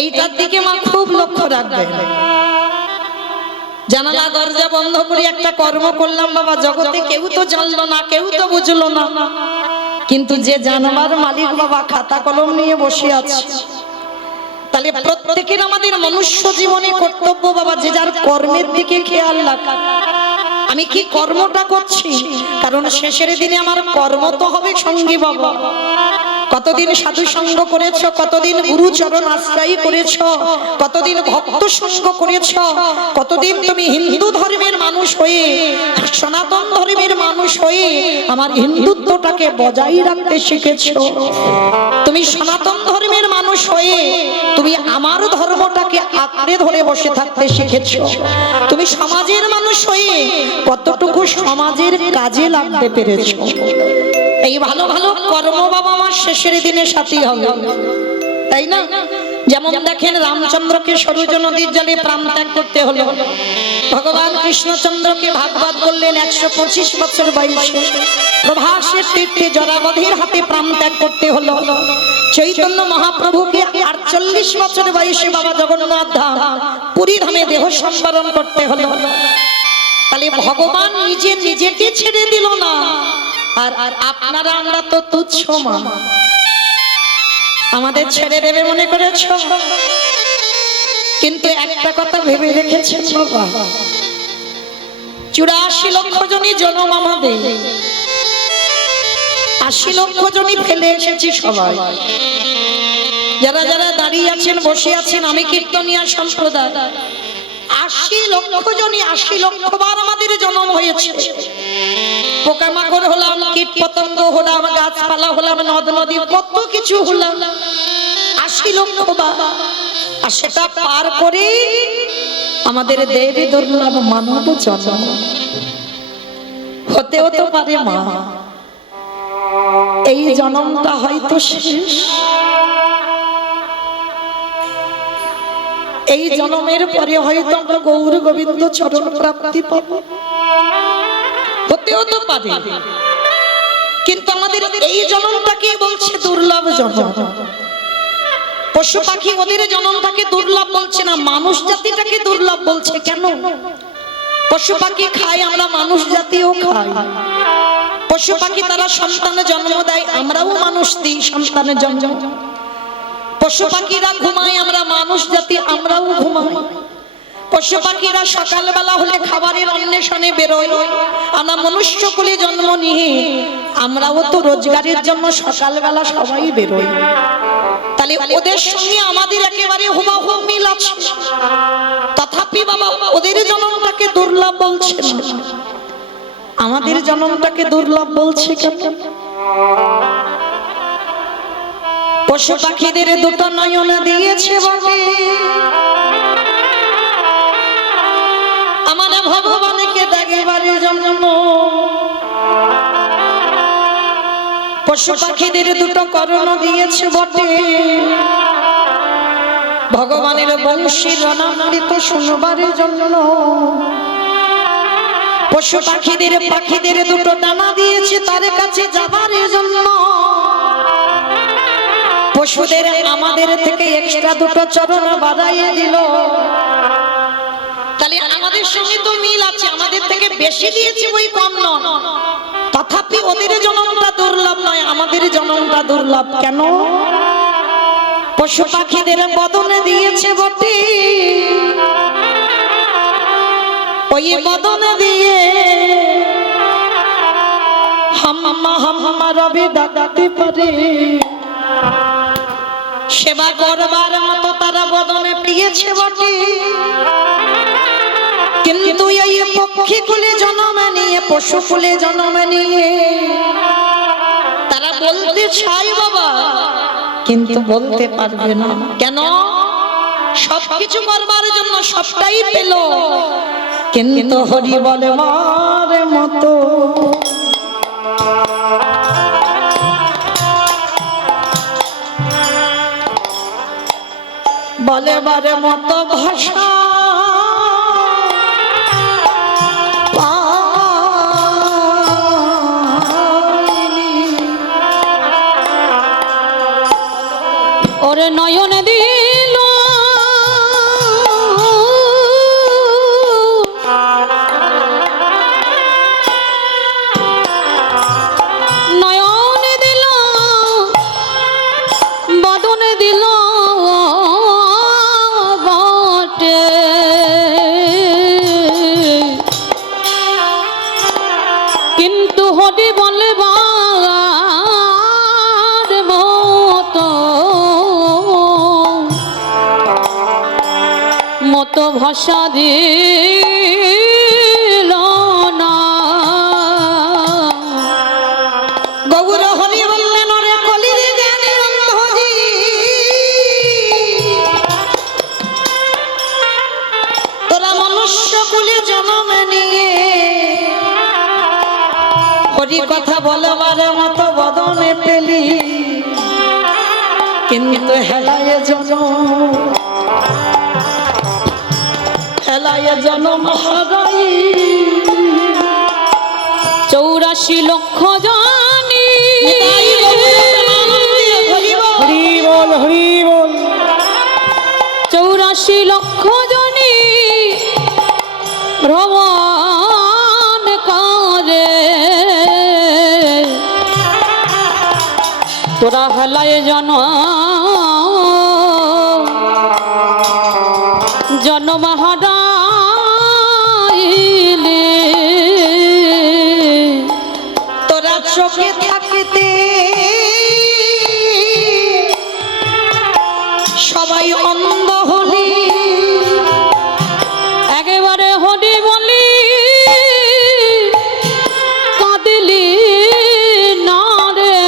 এইটার দিকে মা খুব লক্ষ্য রাখবেন। জানালা দরজা বন্ধ করে একটা কর্ম করলাম বাবা, জগতে কেউ তো জানলো না, কেউ তো বুঝলো না, কিন্তু যে জানবার মালিক বাবা খাতা কলম নিয়ে বসে আছে। তাহলে প্রত্যেকের আমাদের মনুষ্য জীবনে কর্তব্য বাবা যে যার কর্মের দিকে খেয়াল রাখা। আমি কি কর্মটা করছি, কারণ শেষের দিনে আমার কর্ম তো হবে সঙ্গী বাবা। কতদিন সাধু সঙ্গ করেছ, কতদিন গুরু চরণ আশ্রয় করেছ, কতদিন ভক্ত সঙ্গ করেছ, কতদিন তুমি হিন্দু ধর্মের মানুষ হয়ে, সনাতন ধর্মের মানুষ হয়ে আমার হিন্দুত্বটাকে বজায় রাখতে শিখেছ। তুমি সনাতন ধর্মের মানুষ হয়ে তুমি আমার ধর্মটাকে আঁকড়ে ধরে বসে থাকতে শিখেছ। তুমি সমাজের মানুষ হয়ে কতটুকু সমাজের কাজে লাগতে পেরেছ। এই ভালো ভালো কর্ম বাবা আমার শেষের দিনে সাথী হবে, তাই না? যেমন দেখেন রামচন্দ্রকে সরযূ নদীর জলে প্রাণ ত্যাগ করতে হলো, ভগবান কৃষ্ণচন্দ্রকে ভাগবত বললেন 125 বছর বয়সে প্রভাসের তীর্থে জরাবধির হাতে প্রাণ ত্যাগ করতে হলো। চৈতন্য মহাপ্রভুকে 48 বছর বয়সে বাবা জগন্নাথ ধাম পুরী ধামে দেহ সম্বরণ করতে হলো। তাহলে ভগবান নিজে নিজেকে ছেড়ে দিল না, আর আপনারা আমরা তো তুচ্ছ মা, আমাদের ছেড়ে দেবে মনে করেছ? কিন্তু একটা কথা ভেবে রেখেছেন বাবা, 84 লক্ষ জনই জনম আমাদের, 80 লক্ষ জনই ফেলে এসেছি সবাই। যারা যারা দাঁড়িয়ে আছেন বসে আছেন, আমি কীর্তনিয়া সম্প্রদায়, 80 লক্ষ জনই 80 লক্ষ বার আমাদের জন্ম হয়েছে। পোকামাকড় হলাম, কীট পতঙ্গ হলাম, গাছপালা হলাম, নদ নদী কত কিছু হলাম, 80 লক্ষ বার। আর সেটা পার করে আমাদের দেবী দুর্লভ মানব জন্ম হতেও তো পারে মা। এই জন্মটা হয়তো শেষ, এই জন্মের পরে হয়তো আমরা গৌর গোবিন্দ চরণ প্রাপ্তি পাব, হতেও তো পারে। কিন্তু আমাদের এই জন্মটাকে বলছে দুর্লভ জন্ম। পশু পাখি ওদের জন্মটাকে দুর্লভ বলছে না, মানুষ জাতিটাকে দুর্লভ বলছে। কেন? পশু পাখি খায়, আমরা মানুষ জাতিও খাই। পশু পাখি তারা সন্তানের জন্ম দেয়, আমরাও মানুষ দিই সন্তানের জন্ম। পশু পাখিরা ঘুমায়, আমরা মানুষ জাতি আমরাও ঘুমাই। পশু পাখিরা সকালবেলা হলে খাবারের অন্বেষণে বেরোয়, আমরা মনুষ্য কুলে জন্ম নিয়ে আমরাও তো রোজগারের জন্য সকালবেলা সবাই বেরোই। তাহলে ওদের সঙ্গে আমাদের একেবারে হুবহু মিল আছে, তথাপি বাবা ওদের জন্মটাকে দুর্লভ বলছে না, আমাদের জন্মটাকে দুর্লভ বলছে কেন? পশু পাখিদের দুটো নয়ন দিয়েছে বটে, আমার ভগবানকে দেখাবার জন্য। পশু পাখিদের দুটো কর্ণ দিয়েছে বটে, ভগবানের বংশীর রণামৃত শুনবার জন্য। পশু পাখিদের দুটো ডানা দিয়েছে তার কাছে যাবার জন্য। পশুদের আমাদের থেকে এক্সট্রা দুটো চরণ বাড়াইয়ে দিল। তাহলে আমাদের সঙ্গে তো মিল আছে, আমাদের থেকে বেশি দিয়েছে ওই কম নয়, তথাপি ওদের জন্মটা দুর্লভ নয়, আমাদের জন্মটা দুর্লভ। কেন? পশু পাখিদের বদনে দিয়েছে বটে, ওই বদনে দিয়ে হাম্মা হাম্মা রবি ডাকতে পারে। সেবা করবার মতো তারা বদনে পেয়েছে বটে, কিন্তু এই পক্ষী কুলে জন্ম নিয়ে, পশু কুলে জন্ম নিয়ে তারা বলতে চায় বাবা, কিন্তু বলতে পারবে না। কেন? সবকিছু করবার জন্য সবটাই পেল, কিন্তু হরি বলে মার মতো বলে বারে মতো ভাষা ওরে নয়ন দিল মতো ভাষা দিল না। গৌর হরি বললেন ওরে কলির জ্ঞানের অন্ধজি, তোরা মনুষ্য কুলে জন্ম নিয়ে হরি কথা বলবার মতো বদনে পেলি, কিন্তু হেলায় জনম হারাই 84 লক্ষ জানি। হরি বল হরি বল। 84 লক্ষ জনি ভ্রমণ করে, তোরা হেলায় জন্ম হারাইলি। তোরা চোখে থাকিতে সবাই অন্ধ হলি, একেবারে হরি বলি কাঁদিলি না রে।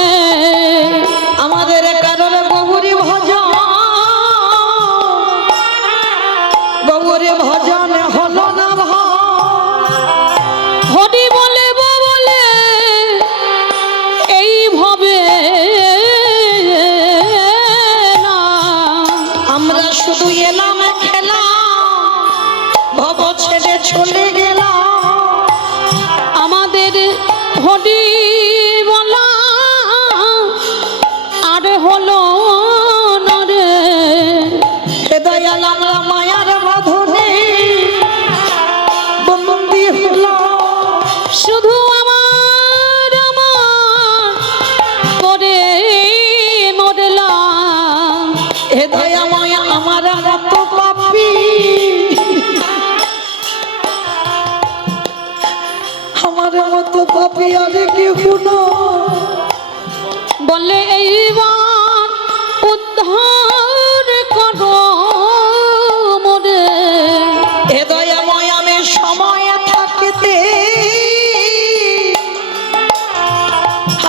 আমাদের কারোর গৌরী ভজন হলো না হরি বলে বলে এইভাবে না, আমরা শুধু এলাম খেলাম, ভব ছেড়ে চলে গেলাম। আমাদের হরি বলা আর হলো না রে। দয়াল আমরা মায়ার বাঁধনে বন্দী হলাম, শুধু আমার করে মরলাম। হে দয়া মায়া আমার মত পাপী, আমার মত পাপী আর কেহ না। বলে এইবার উদ্ধার করো মোরে। হে দয়া মায়া আমি সময় থাকতে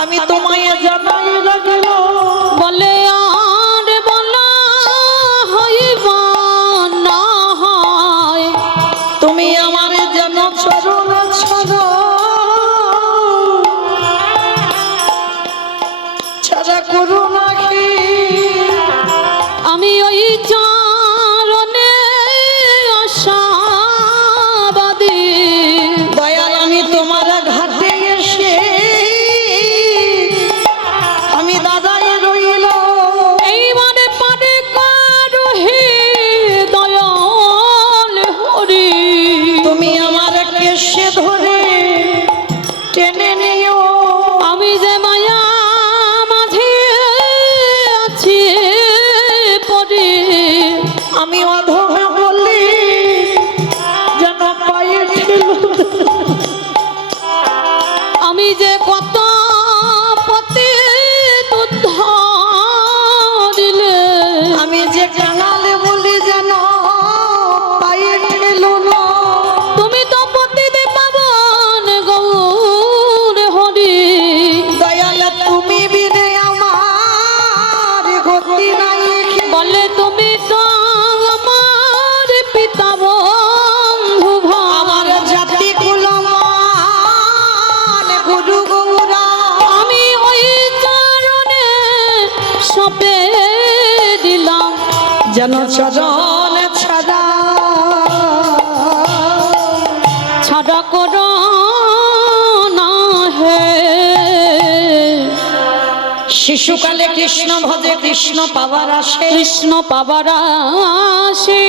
আমি তোমায় জানাই লাগল, বলে আর বলা হইবা না হয়, তুমি আমার যেন চরণ ছাড়া করো না। আমি ওই চরণে আশাবাদী। দয়াল আমি তোমার ঘাটে এসে আমি দাদাই রইল, এইবারে পারে কারো হে দয়াল হরি। তুমি আমার কেশে ধরে টেনে নিও, আমি যে মায়া মাঝে আছি পড়ে। আমি অধমে বলি যেন পায়ে ঠেলো, আমি যে কত পথে দিলে, আমি যে কাঙালে বলি যেন পায়ে ঠেলো না। তুমি তো পতিতে পাবন গৌর হরি। দয়াল তুমি বিনে আমার গতি নাই, বলে তুমি তো আমার পিতা বন্ধু ভাই। আমার জাতি কুলমান গুরু গৌরা, আমি ওই চরণে সপে দিলাম যেন চরণ ছাড়া ছাড়া করো না হে। শিশুকালে কৃষ্ণ ভজে কৃষ্ণ পাবার আসে, কৃষ্ণ পাবার আসে,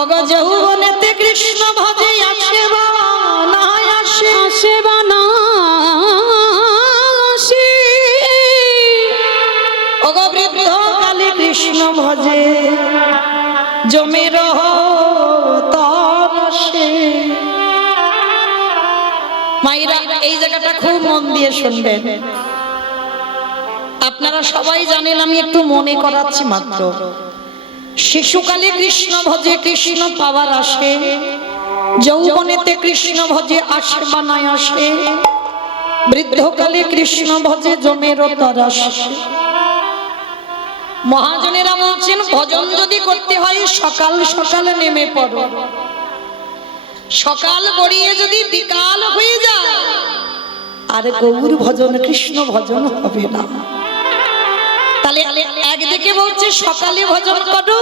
অগ যৌবনেতে কৃষ্ণ ভজে আসে বা না আসে, আসে বা না আসে। অগ বৃদ্ধ কালে কৃষ্ণ ভজে জমে রহ তর আসে। মাইরা এই জায়গাটা খুব মন দিয়ে শুনবেন। আপনারা সবাই জানেন, আমি একটু মনে করাচ্ছি মাত্র। শিশুকালে কৃষ্ণ ভজে কৃষ্ণ পাওয়ার আসে, যৌবনেতে কৃষ্ণ ভজে আসে বানায় আসে, বৃদ্ধকালে কৃষ্ণ ভজে জমের তর আসে। মহাজনেরা বলছেন ভজন যদি করতে হয় সকাল সকাল নেমে পড়ো, সকাল গড়িয়ে যদি বিকাল হয়ে যায় আর গৌর ভজন কৃষ্ণ ভজন হবে না। তাহলে একদিকে বলছে সকালে ভজন করো,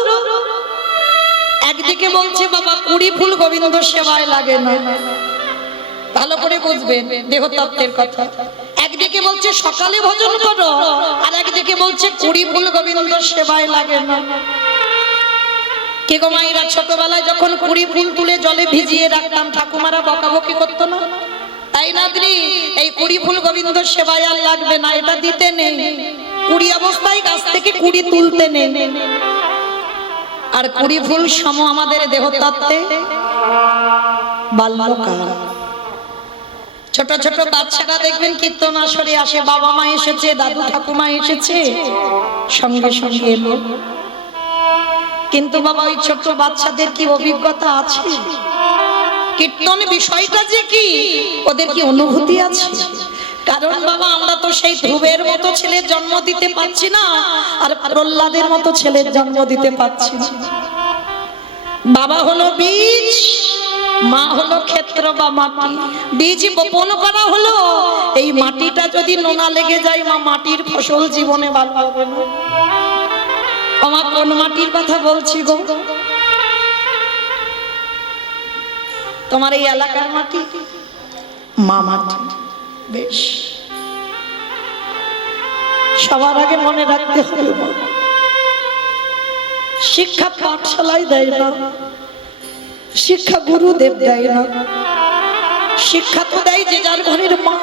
একদিকে বলছে বাবা কুড়ি ফুল গোবিন্দ সেবায় লাগে না। ভালো করে বুঝবেন দেহতত্ত্বের কথা। একদিকে বলছে সকালে ভজন করো আর একদিকে বলছে কুড়ি ফুল গোবিন্দ সেবায় লাগে না। কে গো মায়েরা ছোটবেলায় যখন কুড়ি ফুল তুলে জলে ভিজিয়ে রাখতাম ঠাকুমারা বকাবকি করতো না, তাই না দিদি? এই কুড়ি ফুল গোবিন্দ সেবায় আর লাগবে না, এটা দিতে নেই, কুড়ি অবস্থায় গাছ থেকে কুড়ি তুলতে নেই। আর কুড়ি ফুল সম আমাদের দেহতত্ত্বে বাল্যকাল। ছোট ছোট বাচ্চারা দেখবেন কীর্তন আসরে আসে, বাবা মা এসেছে, দাদু ঠাকুমা এসেছে, সঙ্গে সঙ্গে এলো। কিন্তু বাবা ওই ছোট বাচ্চাদের কি অভিজ্ঞতা আছে? কীর্তন বিষয়টা যে কি ওদের কি অনুভূতি আছে? কারণ বাবা আমরা তো সেই ধ্রুবের মতো ছেলের জন্ম দিতে পারছি না, আর প্রহ্লাদের মতো ছেলের জন্ম দিতে পারছি না। বাবা হলো বীজ, মা হলো ক্ষেত্র বা মাটি। বীজ বপন করা হলো, এই মাটিটা যদি নোনা লেগে যায় মা মাটির ফসল জীবনে ভালো হবে না। আমার কোন মাটির কথা বলছি গো? তোমার এই এলাকার মাটি মা মাটি। বেশ, সবার আগে মনে রাখতে হবে শিক্ষা পাঠশালায় দেয় না, শিক্ষা গুরুদেব দেয় না, শিক্ষা তো দেয় যে যার ঘরের মা।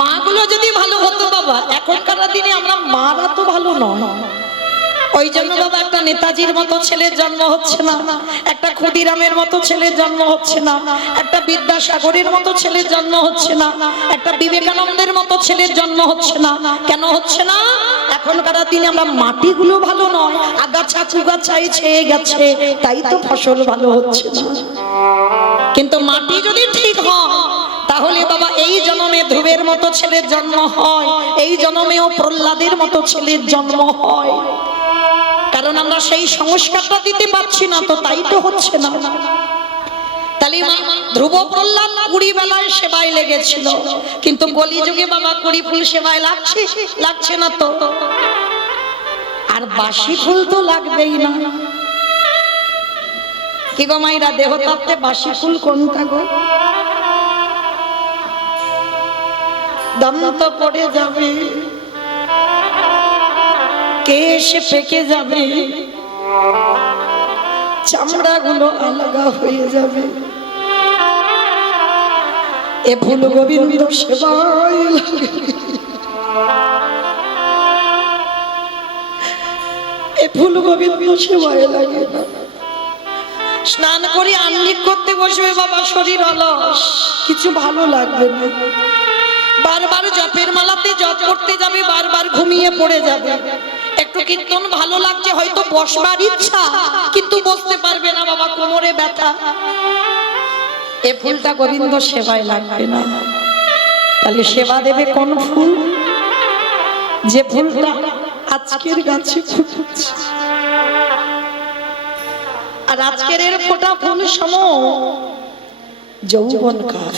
মা গুলো যদি ভালো হতো বাবা, এখনকার দিনে আমরা মারা তো ভালো নয়। ওই জন্য বাবা একটা নেতাজির মতো ছেলের জন্ম হচ্ছে না, একটা ক্ষুদিরামের মতো ছেলের জন্ম হচ্ছে না, একটা বিদ্যাসাগরের মতো ছেলের জন্ম হচ্ছে না, একটা বিবেকানন্দের মতো ছেলের জন্ম হচ্ছে না। কেন হচ্ছে না? এখনকার দিনে আমরা মাটিগুলো ভালো নয়, আগাছা কুগাছাই ছেয়ে গেছে, তাই তো ফসল ভালো হচ্ছে না। কিন্তু মাটি যদি ঠিক হয় তাহলে বাবা এই জন্মে ধ্রুবের মতো ছেলের জন্ম হয়, এই জন্মেও প্রহ্লাদের মতো ছেলের জন্ম হয়। কারণ আমরা সেই সংস্কারটা দিতে পারছি না, তো তাই তো হচ্ছে না। তাহলে ধ্রুব প্রহ্লাদ কুড়ি বেলায় সেবায় লেগেছিল, কিন্তু কলিযুগে বাবা কুড়ি ফুল সেবায় লাগছে লাগছে না তো। আর বাসি ফুল তো লাগবেই না। কি গো মাইরা দেহতত্ত্বে বাসি ফুল কোনটা গো? দন্ত পড়ে যাবে, কেশ পেকে যাবে, চামড়া গুলো আলগা হয়ে যাবে, এ ফুল গোবিন্দ সেবায় লাগে, এ ফুল গোবিন্দ সেবায় লাগে না। স্নান করে আহ্নিক করতে বসবে বাবা, শরীর অলস, কিছু ভালো লাগবে না। বারবার জপের মালাতে জপ করতে যাবে, বারবার ঘুমিয়ে পড়ে যাবে। একটু কীর্তন ভালো লাগছে, হয়তো বসবার ইচ্ছা, কিন্তু বসতে পারবে না বাবা, কোমরে ব্যথা। এ ফুলটা গোবিন্দ সেবায় লাগবে না। তাহলে সেবা দেবে কোন ফুল? যে ফুলটা আজকের গাছে ফুটছে, আর আজকের এর ফোটা ফুল সম যৌবনকাল।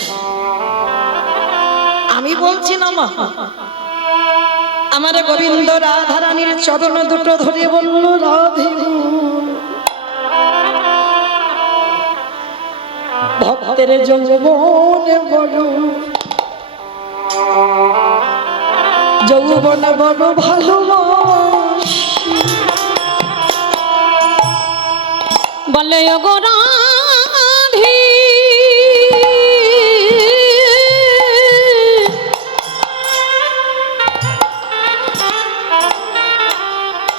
আমি বলছি না মা, আমার গোবিন্দ রাধারানীর চরণ দুটো ধরে বলল, রাধে ভক্তের যৌবনে বড়, যৌবন বড় ভালোবাসি, বলে ওগো রাধে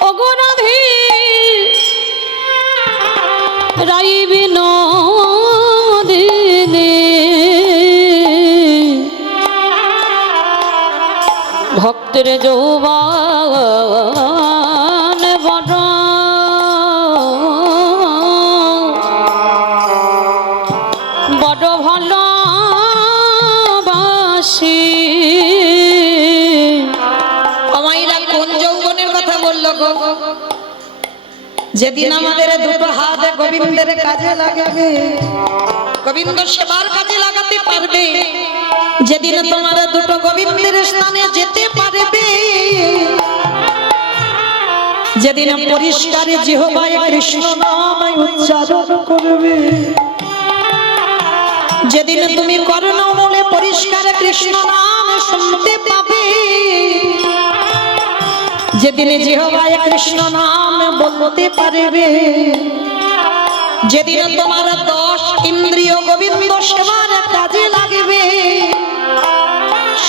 ওগো রাধে রাই বিনোদিনী, ভক্তের যৌবন গো, যেদিন আমাদের দুটো হাত গোবিন্দের কাজে লাগাবে, গোবিন্দ সেবার কাজে লাগাতে পারবে, যেদিন তোমার দুটো গোবিন্দের স্থানে যেতে পারবে, যেদিন পরিষ্কার জিহ্বায় কৃষ্ণ নাম উচ্চারণ করবে, যেদিন তুমি কর্ণমূলে পরিষ্কার কৃষ্ণ নাম শুনতে পাবে, যেদিন জিহ্বায় কৃষ্ণ নাম বলতে পারবে, যেদিন তোমার 10 ইন্দ্রিয় গোবিন্দ সেবার কাজে লাগবে,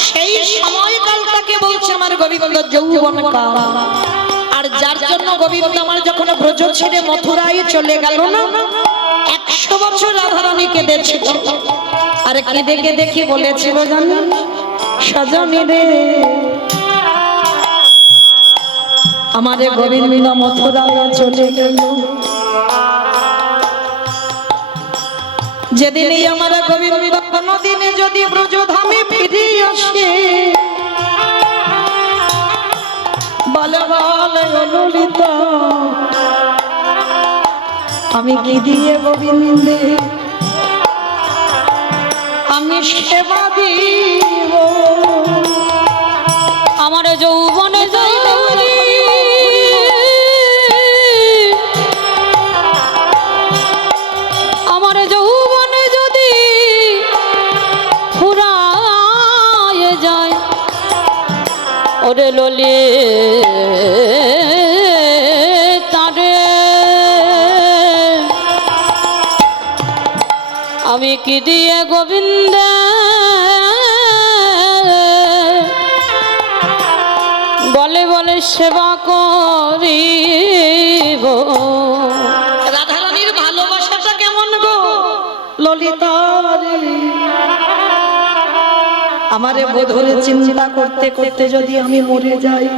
সেই সময়কালটাকে বলছে আমার গোবিন্দ যৌবন কাল। আর যার জন্য গোবিন্দ আমার যখন ব্রজ ছেড়ে মথুরায় চলে গেল না, 100 বছর রাধারানী কেঁদেছিল। আর কেঁদে কেঁদে কি বলেছিল জানেন? সজনী রে, আমারে গোবিন্দ মথুরায় চলে গেল, যেদিনই আমার গোবিন্দ কোনদিনে যদি ব্রজধামে ফিরে আসে, বলে বলে ললিতা আমি কি দিয়ে গোবিন্দে আমি সেবা দিব, আমার যৌবনে যদি আমার যৌবনে যদি ফুরায় যায়, ওরে ললি তারে আমি কি দিয়ে গোবিন্দ বলে বলে সেবা করিব। রাধারানীর ভালোবাসাটা কেমন গো ললিতা রে, আমারে বধূরে চিন্তা করতে করতে যদি আমি মরে যাই,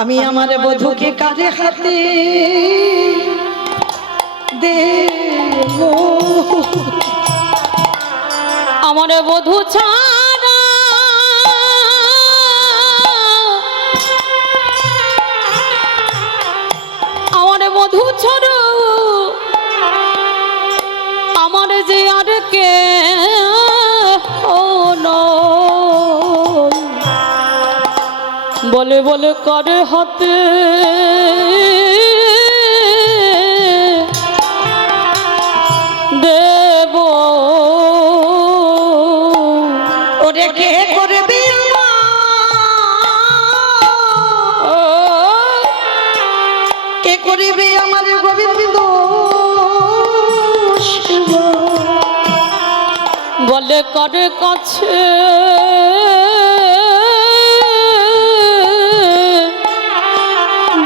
আমি আমার বধূকে কাঁধে হাতে দেব, আমার বধূ ছাড়া আমার বধূ ছাড়া আমার যে আর কে বলে বলে করে হাতে দেব, ওরে কে করবে কে করবে আমার গোবিন্দ সেবা, বলে করে কাছে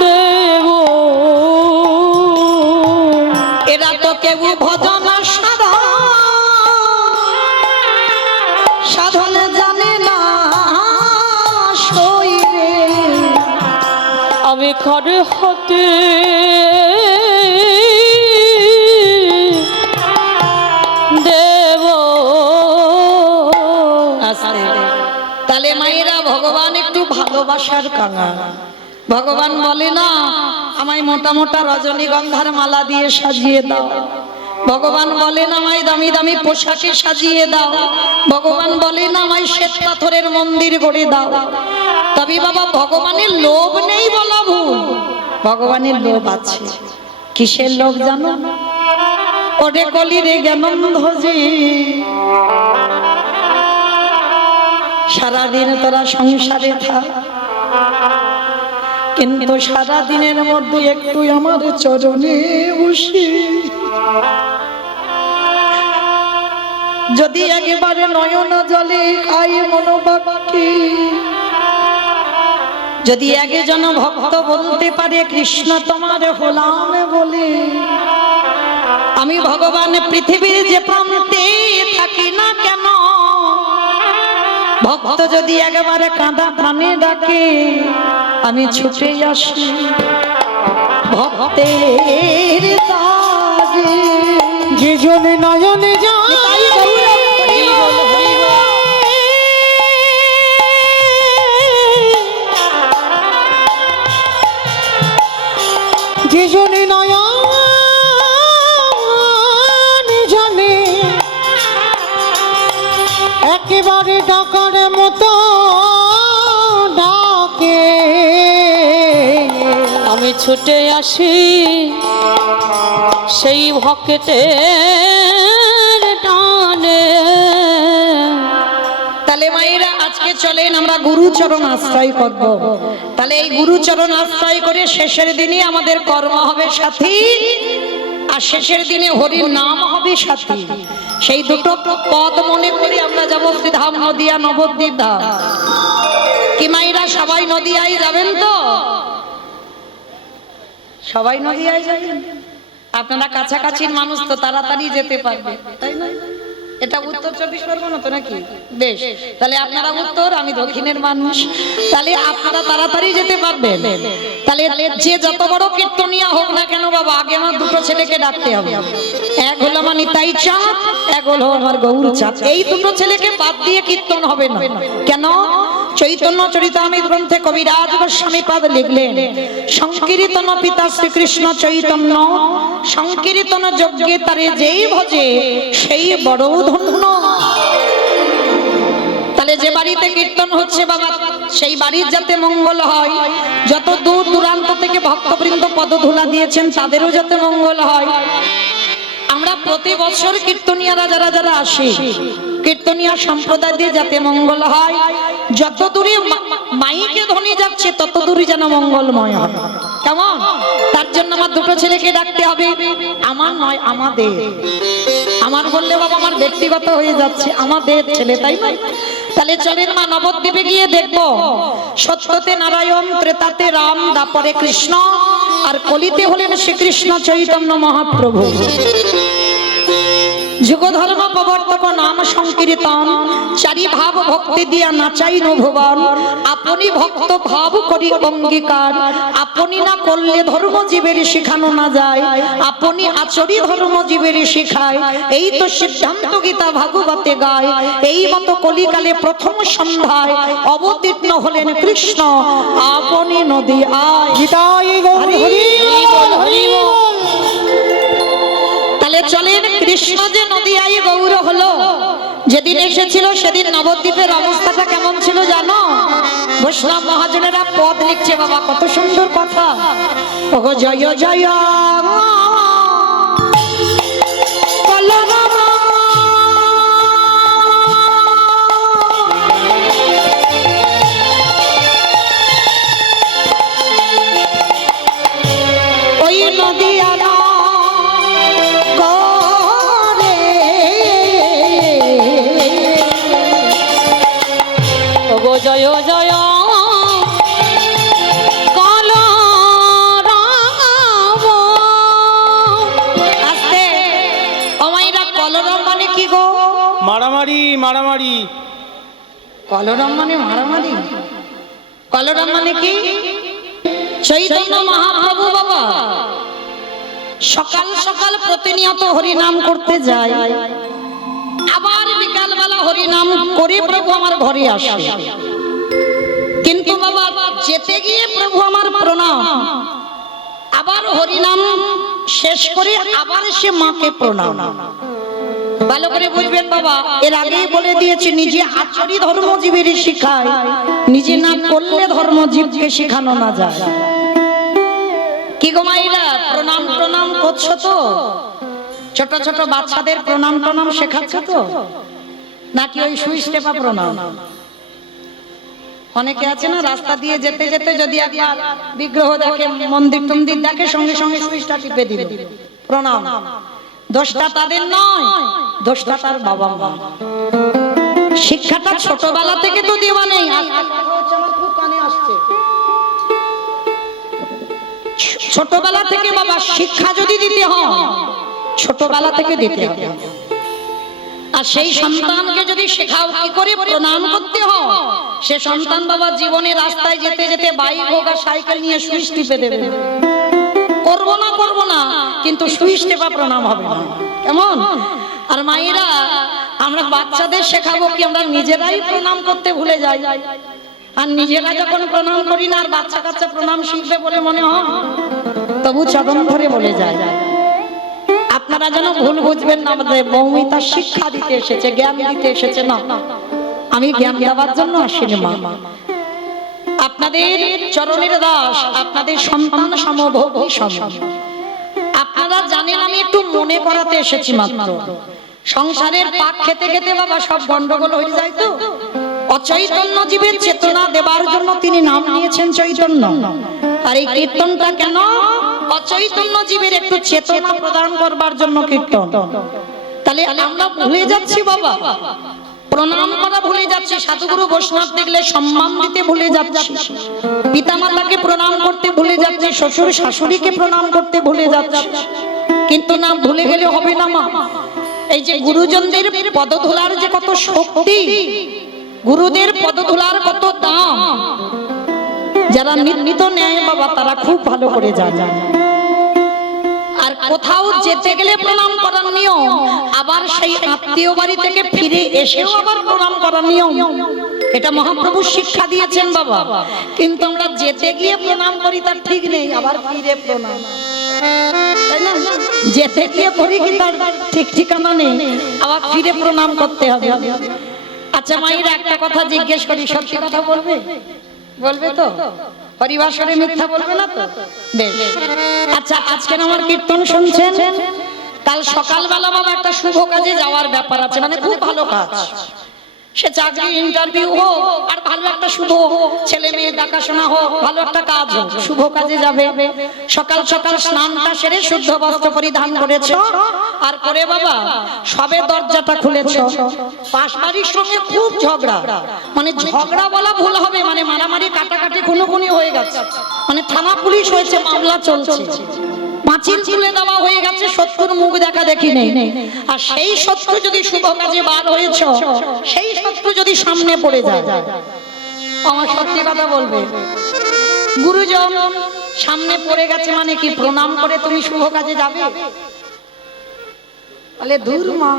দেব। এরা তো কেউ ভজন সাধনে জানে না শরীরে, আমি খড়ে হতে দেব। তাহলে মায়েরা ভগবান একটু ভালোবাসার কাঙা। ভগবান বলে না আমায় মোটা মোটা রজনীগন্ধার মালা দিয়ে সাজিয়ে দাও, ভগবান বলেন আমায় দামি দামি পোশাকে সাজিয়ে দাও, ভগবান বলেন আমায় শ্বেত পাথরের মন্দির গড়ে দাও। তবে বাবা ভগবানের লোভ নেই বলা ভুল, ভগবানের লোভ আছে। কিসের লোভ জানো? ওরে কলি রে জ্ঞানন্ধজি, সারাদিন তোরা সংসারে থাক, কিন্তু সারা দিনের মধ্যে একটু আমার চরণে বসে যদি একেবারে নয়ন জলে খাই মনোবাক্যে, যদি একজন ভক্ত বলতে পারে কৃষ্ণ তোমার হলাম বলে, আমি ভগবান পৃথিবীর যে প্রান্তে থাকি না কেন, ভক্ত যদি একেবারে কাঁদা প্রাণে ডাকে আমি ছুটে আসি ভক্তের দাগে, যে জনে নয়নে যায় যে জনে নয়ন জলে একেবারে ডাকার মতো ডাকে, আমি ছুটে আসি সেই ভক্তের টানে। তাহলে মায়েরা আজকে চলেন আমরা গুরুচরণ আশ্রয় করব। তাহলে এই গুরুচরণ আশ্রয় করে শেষের দিনে আমাদের কর্ম হবে সাথী, আর শেষের দিনে হরির নাম হবে সাথী। সেই দুটো পদ মনে করে আমরা যাব শ্রীধাম নদিয়া নবদ্বীপ ধাম। কি মায়েরা সবাই নদিয়ায় যাবেন তো? সবাই নদিয়ায় যাবেন? আপনারা কাছাকাছির মানুষ তো তাড়াতাড়ি যেতে পারবে, তাই না? এটা উত্তর 24 পরগনা তো নাকি? বেশ, তাহলে আপনারা উত্তর, আমি দক্ষিণের মানুষ, তাহলে আপনারা তাড়াতাড়ি যেতে পারবেন। তাহলে যে যত বড় কীর্তনিয়া হোক না কেন বাবা, আগে আমার দুটো ছেলেকে ডাকতে হবে। এক হলো আমার নিতাই চাঁদ, এক হলো আমার গৌর চাঁদ। এই দুটো ছেলেকে বাদ দিয়ে কীর্তন হবে না। কেন? চৈতন্য চরিতামৃত গ্রন্থে কবিরাজ গোস্বামী পাদ লিখলেন, সংকীর্তন পিতা শ্রীকৃষ্ণ চৈতন্য, সংকীর্তন যজ্ঞে তারে যেই ভজে সেই বড় ধন্য। তাহলে যে বাড়িতে কীর্তন হচ্ছে বাবা, সেই বাড়ির যাতে মঙ্গল হয়, যত দূর দূরান্ত থেকে ভক্তবৃন্দ পদধূলা দিয়েছেন তাদেরও যাতে মঙ্গল হয়। আমরা প্রতি বছর কীর্তনিয়ারা যারা যারা আসি, কীর্তনিয়া সম্প্রদায় দিয়ে যাতে মঙ্গল হয়। যত দূরে মাইকে ধ্বনি যাচ্ছে তত দূরে যেন মঙ্গলময় হয়। কেমন? তার জন্য আমার দুটো ছেলেকে ডাকতে হবে। আমার নয়, আমাদের। আমার বললে বাবা আমার ব্যক্তিগত হয়ে যাচ্ছে, আমাদের ছেলে, তাই না? তাহলে চলেন মা নবদ্বীপে গিয়ে দেখবো সত্যতে নারায়ণ, ত্রেতাতে রাম, দাপরে কৃষ্ণ, আর কলিতে হলেন শ্রীকৃষ্ণ চৈতন্য মহাপ্রভু। যুগ ধর্ম প্রবর্তক নাম সংকীর্তন, চারি ভাব ভক্তি দিয়া নাচাই ভুবন। আপনি ভক্ত ভাব করি অঙ্গীকার, আপনি না করলে ধর্ম জীবের শিখানো না যায়, আপনি আচরি ধর্ম জীবের শিখায়। এই তো সিদ্ধান্ত গীতা ভাগবতে গায়। এই মতো কলিকালে প্রথম সন্ধ্যায় অবতীর্ণ হলেন কৃষ্ণ, আপনি নদী আয়। তাহলে চলেন, কৃষ্ণ যে নদিয়ায় গৌর হলো, যেদিন এসেছিল সেদিন নবদ্বীপের অবস্থাটা কেমন ছিল জানো? বৈষ্ণব মহাজনেরা পদ লিখছে বাবা, কত সুন্দর কথা। ওগো জয় জয় ওই নদিয়া জয় জয় কাল রাম। আস্তে ওমাইরা, কলরম মানে কি গো? মারামারি মারামারি। কলরম মানে মারামারি? কলরম মানে কি? চৈতন্য মহাপ্রভু বাবা সকাল সকাল প্রতিনিয়ত হরি নাম করতে যায়, আবার বিকাল বেলা হরি নাম করে প্রভু আমার ঘরে আসে। কিন্তু বাবা যেতে গিয়ে প্রভু আমার প্রণাম, আবার হরি নাম শেষ করে আবার সে মাকে প্রণাম। ভালো করে বুঝবেন বাবা, এর আগেই বলে দিয়েছি, নিজে আচরি ধর্মজীবীর শিখায়, নিজে না করলে ধর্মজীবকে শেখানো না যায়। কি গো মাইরা, প্রণাম প্রণাম করছো তো? ছোট ছোট বাচ্চাদের প্রণাম প্রণাম শেখাচ্ছ তো, নাকি ওই সুইচ টেপা প্রণাম? অনেকে আছে না রাস্তা দিয়ে যেতে যেতে যদি একবার বিগ্রহ দেখে, মন্দির টন্দির দেখে, সঙ্গে সঙ্গে সুইচটা টিপে দিল প্রণাম। দোষটা তাদের নয়, দোষটা তার বাবা মা। শিক্ষাটা ছোটবেলা থেকে তো দেওয়া নেই। ছোটবেলা থেকে বাবা শিক্ষা যদি দিতে হয়, ছোটবেলা থেকে দিতে হবে। আর সেই সন্তানকে যদি শেখাও কি করে প্রণাম করতে হয়, সে সন্তান বাবা জীবনে রাস্তায় যেতে যেতে বাইক হোক আর সাইকেল নিয়ে সুইচ টিপে দেবে। করবো না কিন্তু সুইচ টেপা প্রণাম হবে না। কেমন? আর মায়েরা, আমরা বাচ্চাদের শেখাবো কি আমরা নিজেরাই প্রণাম করতে ভুলে যাই। আর নিজেরা যখন প্রণাম করি না আর বাচ্চা কাচ্চা প্রণাম শিখবে বলে মনে হয়, তবু চরণ ধরে বলে যায়। আপনারা যেন ভুল বুঝবেন না, আমাদের মৌমিতা শিক্ষা দিতে এসেছে, জ্ঞান দিতে এসেছে না, আমি জ্ঞান দেওয়ার জন্য আসিনি মা। আপনাদের চরণের দাস, আপনাদের সন্তান সমভোগী সম। আপনারা জানেন আমি একটু মনে করাতে এসেছি মাত্র। সংসারের পাক খেতে খেতে বাবা সব গন্ডগোল হয়ে যায় তো। অচৈতন্য জীবের চেতনা দেবার জন্য তিনি নাম নিয়েছেন চৈতন্য। আর এই কীর্তনটা কেন? অচৈতন্য জীবের একটু চেতনা প্রদান করবার জন্য কীর্তন। তাহলে আমরা ভুলে যাচ্ছি বাবা, প্রণাম করা ভুলে যাচ্ছি, সাধুগুরু বৈষ্ণব দেখলে সম্মান দিতে ভুলে যাচ্ছি, পিতামাতাকে প্রণাম করতে ভুলে যাচ্ছি, শ্বশুর শাশুড়িকে প্রণাম করতে ভুলে যাচ্ছি। কিন্তু না, ভুলে গেলে হবে না মা। এই যে গুরুজনদের পদধূলার যে কত শক্তি, গুরুদের পদধূলার কত দাম, যারা নির্মিত নেয় বাবা তারা খুব ভালো করে জানে। আর কোথাও যেতে গেলে প্রণাম করার নিয়ম, আবার সেই আত্মীয় বাড়ি থেকে ফিরে এসেও আবার প্রণাম করার নিয়ম, এটা মহাপ্রভু শিক্ষা দিয়েছেন বাবা। কিন্তু আমরা যেতে গিয়ে প্রণাম করি তার ঠিক নেই, আবার ফিরে প্রণাম, তাই না? যেতে গিয়ে করি কি তার ঠিক ঠিকানা নেই, আবার ফিরে প্রণাম করতে হবে। আচ্ছা মায়েরা একটা কথা জিজ্ঞেস করি, সত্যি কথা বলবে? বলবে তো? পরিবাসরে মিথ্যা বলবে না তো? বেশ। আচ্ছা আজকে আমার কীর্তন শুনছেন, কাল সকালবেলা বাবা একটা শুভ কাজে যাওয়ার ব্যাপার আছে, মানে খুব ভালো কাজ, সে চাকরি ইন্টারভিউ হোক আর ভালো একটা শুভ ছেলে মেয়ে দেখাশোনা হোক, ভালো একটা কাজ হোক, শুভ কাজে যাবে। সকাল সকাল স্নানটা সেরে শুদ্ধ বস্ত্র পরিধান করেছ, আর করে বাবা সবে দরজাটা খুলেছ, পাশ বাড়ির সঙ্গে খুব ঝগড়া, মানে ঝগড়া বলা ভুল হবে, মানে মারামারি কাটাকাটি খুনোখুনি হয়ে গেছে, মানে থানা পুলিশ হয়েছে, মামলা চলছে, পাঁচিল তুলে দেওয়া হয়ে গেছে, শত্রুর মুখ দেখা দেখি নেই। আর সেই শত্রু যদি শুভ কাজে বার হয়েছ, সেই শত্রু যদি সামনে পড়ে যায়, আমার সত্যি কথা বলবে, গুরুজন সামনে পড়ে গেছে মানে কি প্রণাম করে তুমি শুভ কাজে যাবে? বলে দূর মা,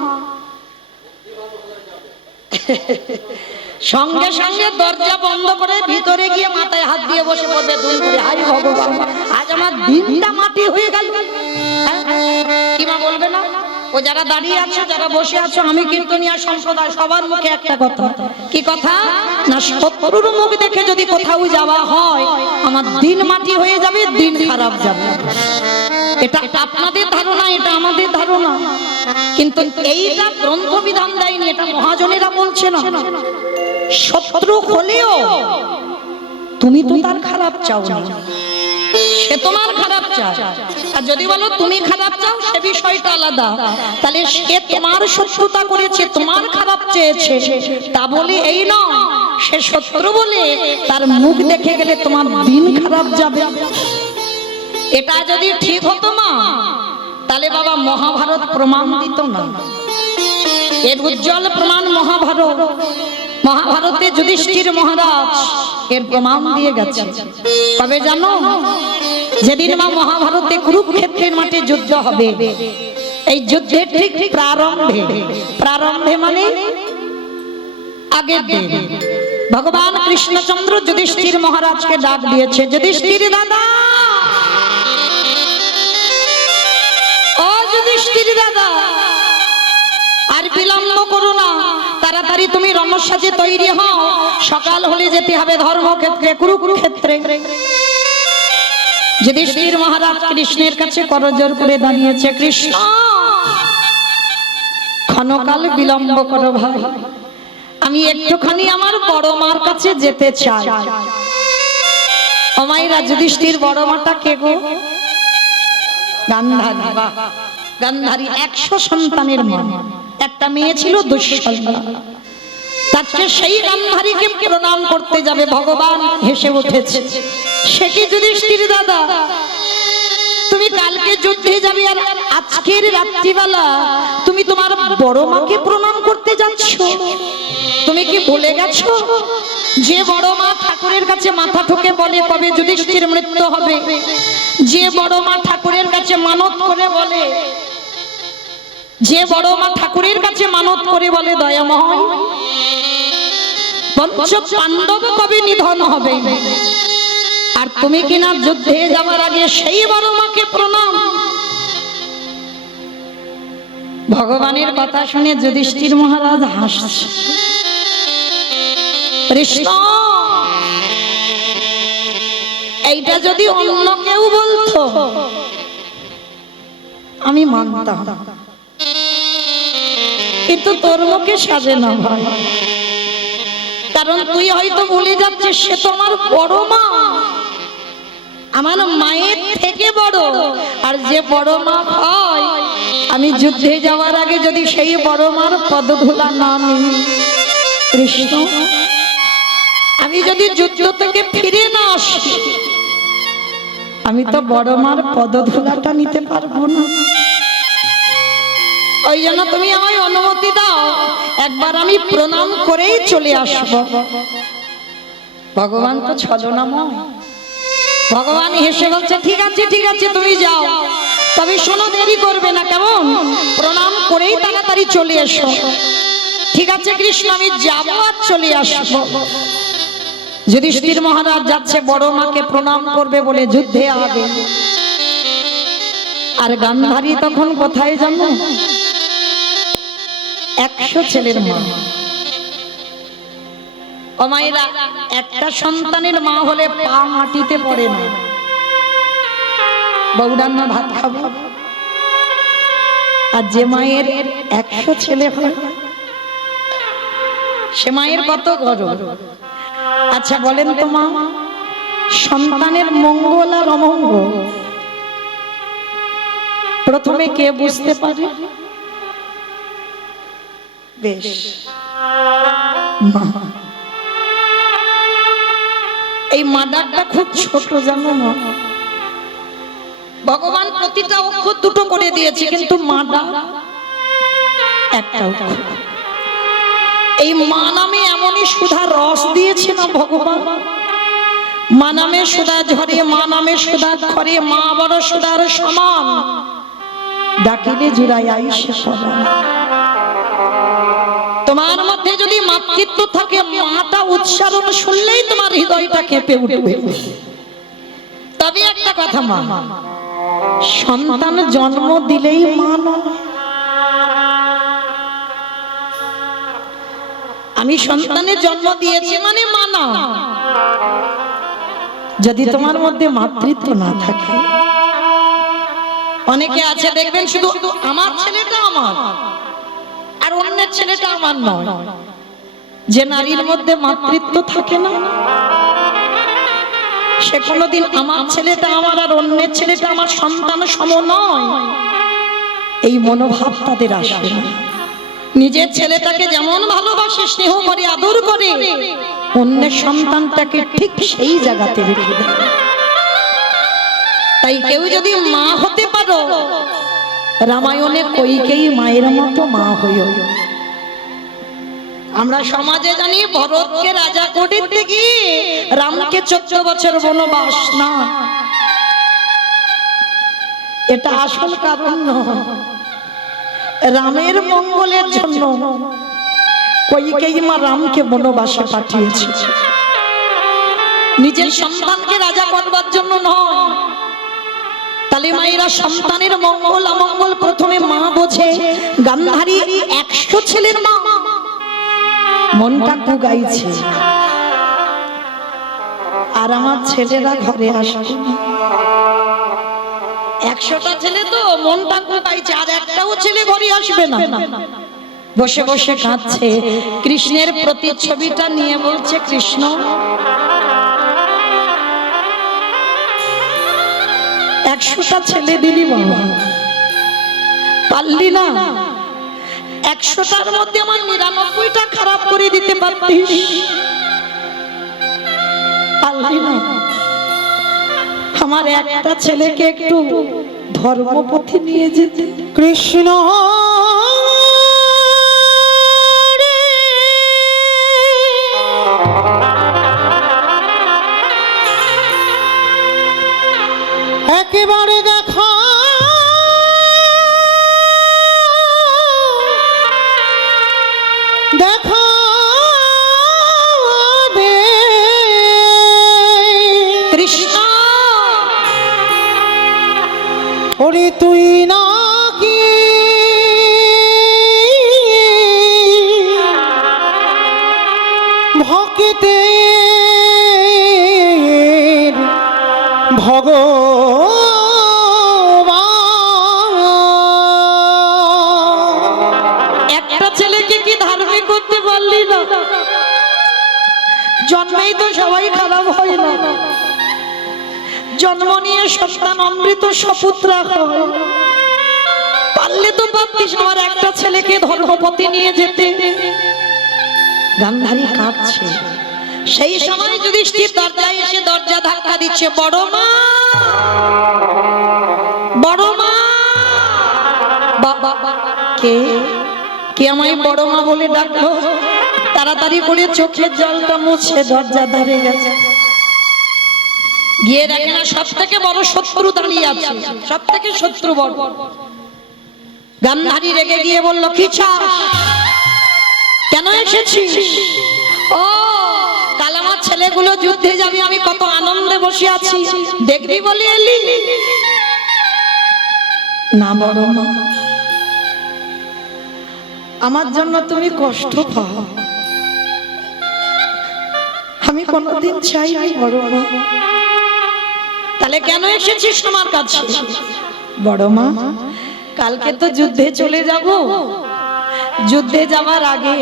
সঙ্গে সঙ্গে দরজা বন্ধ করে ভিতরে গিয়ে মাথায় হাত দিয়ে বসে পড়বে দুল করে, হাই ভগবান আজ আমার দিনটা মাটি হয়ে গেল। কি মা বলবে না? ও যারা দাঁড়িয়ে আছো, যারা বসে আছো, আমি কীর্তনিয়া সম্প্রদায় সবার মুখে একটা কথা, কি কথা না, শত্রুর মুখ দেখে যদি কোথাও যাওয়া হয় আমার দিন মাটি হয়ে যাবে, দিন খারাপ যাবে। এটা আপনাদের ধারণা, এটা আমাদের ধারণা, কিন্তু এইটা গ্রন্থ বিধান দেয়নি, এটা মহাজনেরা বলছে না। শত্রু হলেও তুমি তো তার খারাপ চাও না, সে তোমার খারাপ চায়, আর যদি বলো তুমি খারাপ চাও সে বিষয়টা আলাদা। তাহলে সে তোমার শত্রুতা করেছে, তোমার খারাপ চেয়েছে, তা বলে এই নয় সে শত্রু বলে তার মুখ দেখে গেলে তোমার দিন খারাপ যাবে। এটা যদি ঠিক হতো মা, তাহলে বাবা মহাভারত প্রমাণ দিত না। এর উজ্জ্বল প্রমাণ মহাভারত। মহাভারতে যুধিষ্ঠির মহারাজ এর প্রমাণ দিয়ে গেছে। কবে জানো? যেদিন মা মহাভারতে কুরুক্ষেত্রের মাঠে যুদ্ধ হবে, এই যুদ্ধের ঠিক প্রারম্ভে, প্রারম্ভে মানে আগের দিন ভগবান কৃষ্ণচন্দ্র যুধিষ্ঠির মহারাজকে ডাক দিয়েছে, যুধিষ্ঠির দাদা, ও যুধিষ্ঠির দাদা, আর বিলম্ব করো না, তাড়াতাড়ি তুমি রণসাজে তৈরি হও, সকাল হলে যেতে হবে ধর্মক্ষেত্রে, কুরুক্ষেত্রে। যুধিষ্ঠির মহারাজ কৃষ্ণের কাছে করজোড় করে দাঁড়িয়েছে, কৃষ্ণ ক্ষণকাল বিলম্ব করো ভাই, আমি একটুখানি আমার বড় মার কাছে যেতে চাই। ও মায়েরা, যুধিষ্ঠির বড় মাটা কে গো? গান্ধারী। গান্ধারী 100 সন্তানের মা, একটা মেয়ে ছিল দুঃশলা। তাকে সেই গান্ধারীকে প্রণাম করতে যাবে, ভগবান হেসে উঠেছে। সে কি যুধিষ্ঠির দাদা, তুমি কালকে যুদ্ধে যাবে আর আজকের রাত্রিবেলা তুমি তোমার বড় মাকে প্রণাম করতে যাচ্ছ? তুমি কি ভুলে গেছো যে বড় মা ঠাকুরের কাছে মাথা ঠুকে বলে কবে যুধিষ্ঠির মৃত্যু হবে? যে বড় মা ঠাকুরের কাছে মানত করে বলে, যে বড় মা ঠাকুরের কাছে মানত করে বলে দয়াময় পঞ্চ পাণ্ডব কবে নিধন হবে, আর তুমি কিনা যুদ্ধে যাওয়ার আগে সেই বড় মাকে প্রণাম। ভগবানের কথা শুনে যুধিষ্ঠির মহারাজ হাসছে। কৃষ্ণ, এইটা যদি অন্য কেউ বলতো আমি মানতাম, কিন্তু তোর মুখে সাজে না ভাই। কারণ তুই হয়তো ভুলে যাচ্ছিস সে তো আমার বড় মা, আমার মায়ের থেকে বড়। আর যে বড় মা হয়, আমি যুদ্ধে যাওয়ার আগে যদি সেই বড় মার পদধূলা না নিই, কৃষ্ণ, আমি যদি যুদ্ধ থেকে ফিরে না আসি, আমি তো বড় মার পদধূলাটা নিতে পারবো না। ওই জন্য তুমি আমায় অনুমতি দাও, একবার আমি প্রণাম করেই চলে আসব। ভগবান তো ছলনাময়। ভগবান হেসে বলছে, ঠিক আছে ঠিক আছে, তুমি যাও, তবে শোনো, দেরি করবে না, কেমন? প্রণাম করেই তাড়াতাড়ি চলে এসো। ঠিক আছে কৃষ্ণ, আমি যাবো আর চলে আসবো। যুধিষ্ঠির মহারাজ যাচ্ছে বড় মাকে প্রণাম করবে বলে যুদ্ধে হবে। আর গান্ধারী তখন কোথায় জানো? 100 ছেলের মা। ও মায়েরা, একটা সন্তানের মা হলে পা মাটিতে পড়ে না। বউরান্না ভাত খাবো, আর যে মায়ের 100 ছেলে হয় সে মায়ের কত গর্ব। আচ্ছা বলেন তো মা, সন্তানের মঙ্গল আর অমঙ্গল প্রথমে কে বুঝতে পারে? বেশ, মা। এই মা ডাকটা খুব ছোট, জানো না? ভগবান প্রতিটা অক্ষর দুটো করে দিয়েছে, কিন্তু মা ডাক একটা অক্ষর। এই মা নামে এমনই সুধা রস দিয়েছে না ভগবান। মা নামে সুধা ঝরে, মা নামে সুধা খরে, মা বড় সুধার সমান, ডাকিলে জুড়াই আইসে সমান। তোমার মধ্যে যদি মাতৃত্ব থাকে, মাটা উচ্চারণ শুনলেই তোমার হৃদয়টা কেঁপে উঠবে। তবে একটা কথা, মা সন্তান জন্ম দিলেই মা নয়। আমি সন্তানের জন্ম দিয়েছি মানে মা না। যদি তোমার মধ্যে মাতৃত্ব না থাকে, অনেকে আছে দেখবেন শুধু আমার ছেলেটা আমার আর অন্যের ছেলেটা আমার নয়। যে নারীর মধ্যে মাতৃত্ব থাকে না, সে কোনোদিন আমার ছেলেটা আমার আর অন্যের ছেলেটা আমার সন্তান সম নয়, এই মনোভাব তাদের আসে না। নিজের ছেলেটাকে যেমন ভালোবাসে, স্নেহ করে, আদর করে, অন্যের সন্তানটাকে ঠিক সেই জায়গাতে রেখে দেয়। তাই কেউ যদি মা হতে পারো, রামায়ণে কইকেয়ী মায়ের মতো মা হইও। আমরা সমাজে জানি ভরতকে রাজা করতে গিয়ে রামকে 14 বছর বনবাস, না, এটা আসল কারণ নয়। রামের মঙ্গলের জন্য কইকেয়ী মা রামকে বনবাসে পাঠিয়েছে, নিজের সন্তানকে রাজা করবার জন্য নয়। তাহলে মায়েরা সন্তানের মঙ্গল অমঙ্গল প্রথমে মা বোঝে। গান্ধারী 100 ছেলের মা, মনটা কুগাইছে, আর আমার ছেলেরা ঘরে আসবে। 100টা ছেলে তো মনটা কুগাইছে, আর একটাও ছেলে ঘরে আসবে না। বসে বসে কাঁদছে, কৃষ্ণের প্রতিচ্ছবিটা নিয়ে বলছে, কৃষ্ণ, 100টা ছেলে দিলি বাবা, পারলি না? 100টার মধ্যে আমার 99টা খারাপ করে দিতে পারতিস, পারলি না? আমার একটা ছেলেকে একটু ধর্মপথে নিয়ে যেতে। কৃষ্ণ একেবারে দেখা দেখা ওরে তুই নাকি ভক্তের ভগবান। একটা ছেলেকে কি ধার্মিক করতে পারলি না? জন্মেই তো সবাই খারাপ হয় না, জন্ম নিয়ে সন্তান অমৃত সপুত্রা হয়। পারলে তো পারতিস আমার একটা ছেলেকে ধর্মপতি নিয়ে যেতে। গান্ধারী কাঁদছে, সেই সময় যুধিষ্ঠির দরজায় এসে দরজা ধাক্কা দিচ্ছে, বড় মা, বড় মা। বাবা কে কে আমায় বড় মা বলে ডাকলো? তাড়াতাড়ি করে চোখের জলটা মুছে দরজা ধারে গেছে, গিয়ে দেখে না সব থেকে বড় শত্রু দাঁড়িয়ে আছে, সব থেকে শত্রু বড়। গান্ধারী রেগে গিয়ে বলল, কি চাস, কেন এসেছিস? ও কাল আমার ছেলেগুলো যুদ্ধে যাবে, আমি কত আনন্দে বসে আছি, দেখবি বলে এলি? না বড় মা, আমার জন্য তুমি কষ্ট পাও, আমি কোনোদিন চাইনি বড় মা। তাহলে কেন এসেছিস আমার কাছে? বড় মা, কালকে তো যুদ্ধে চলে যাব, যুদ্ধে যাওয়ার আগে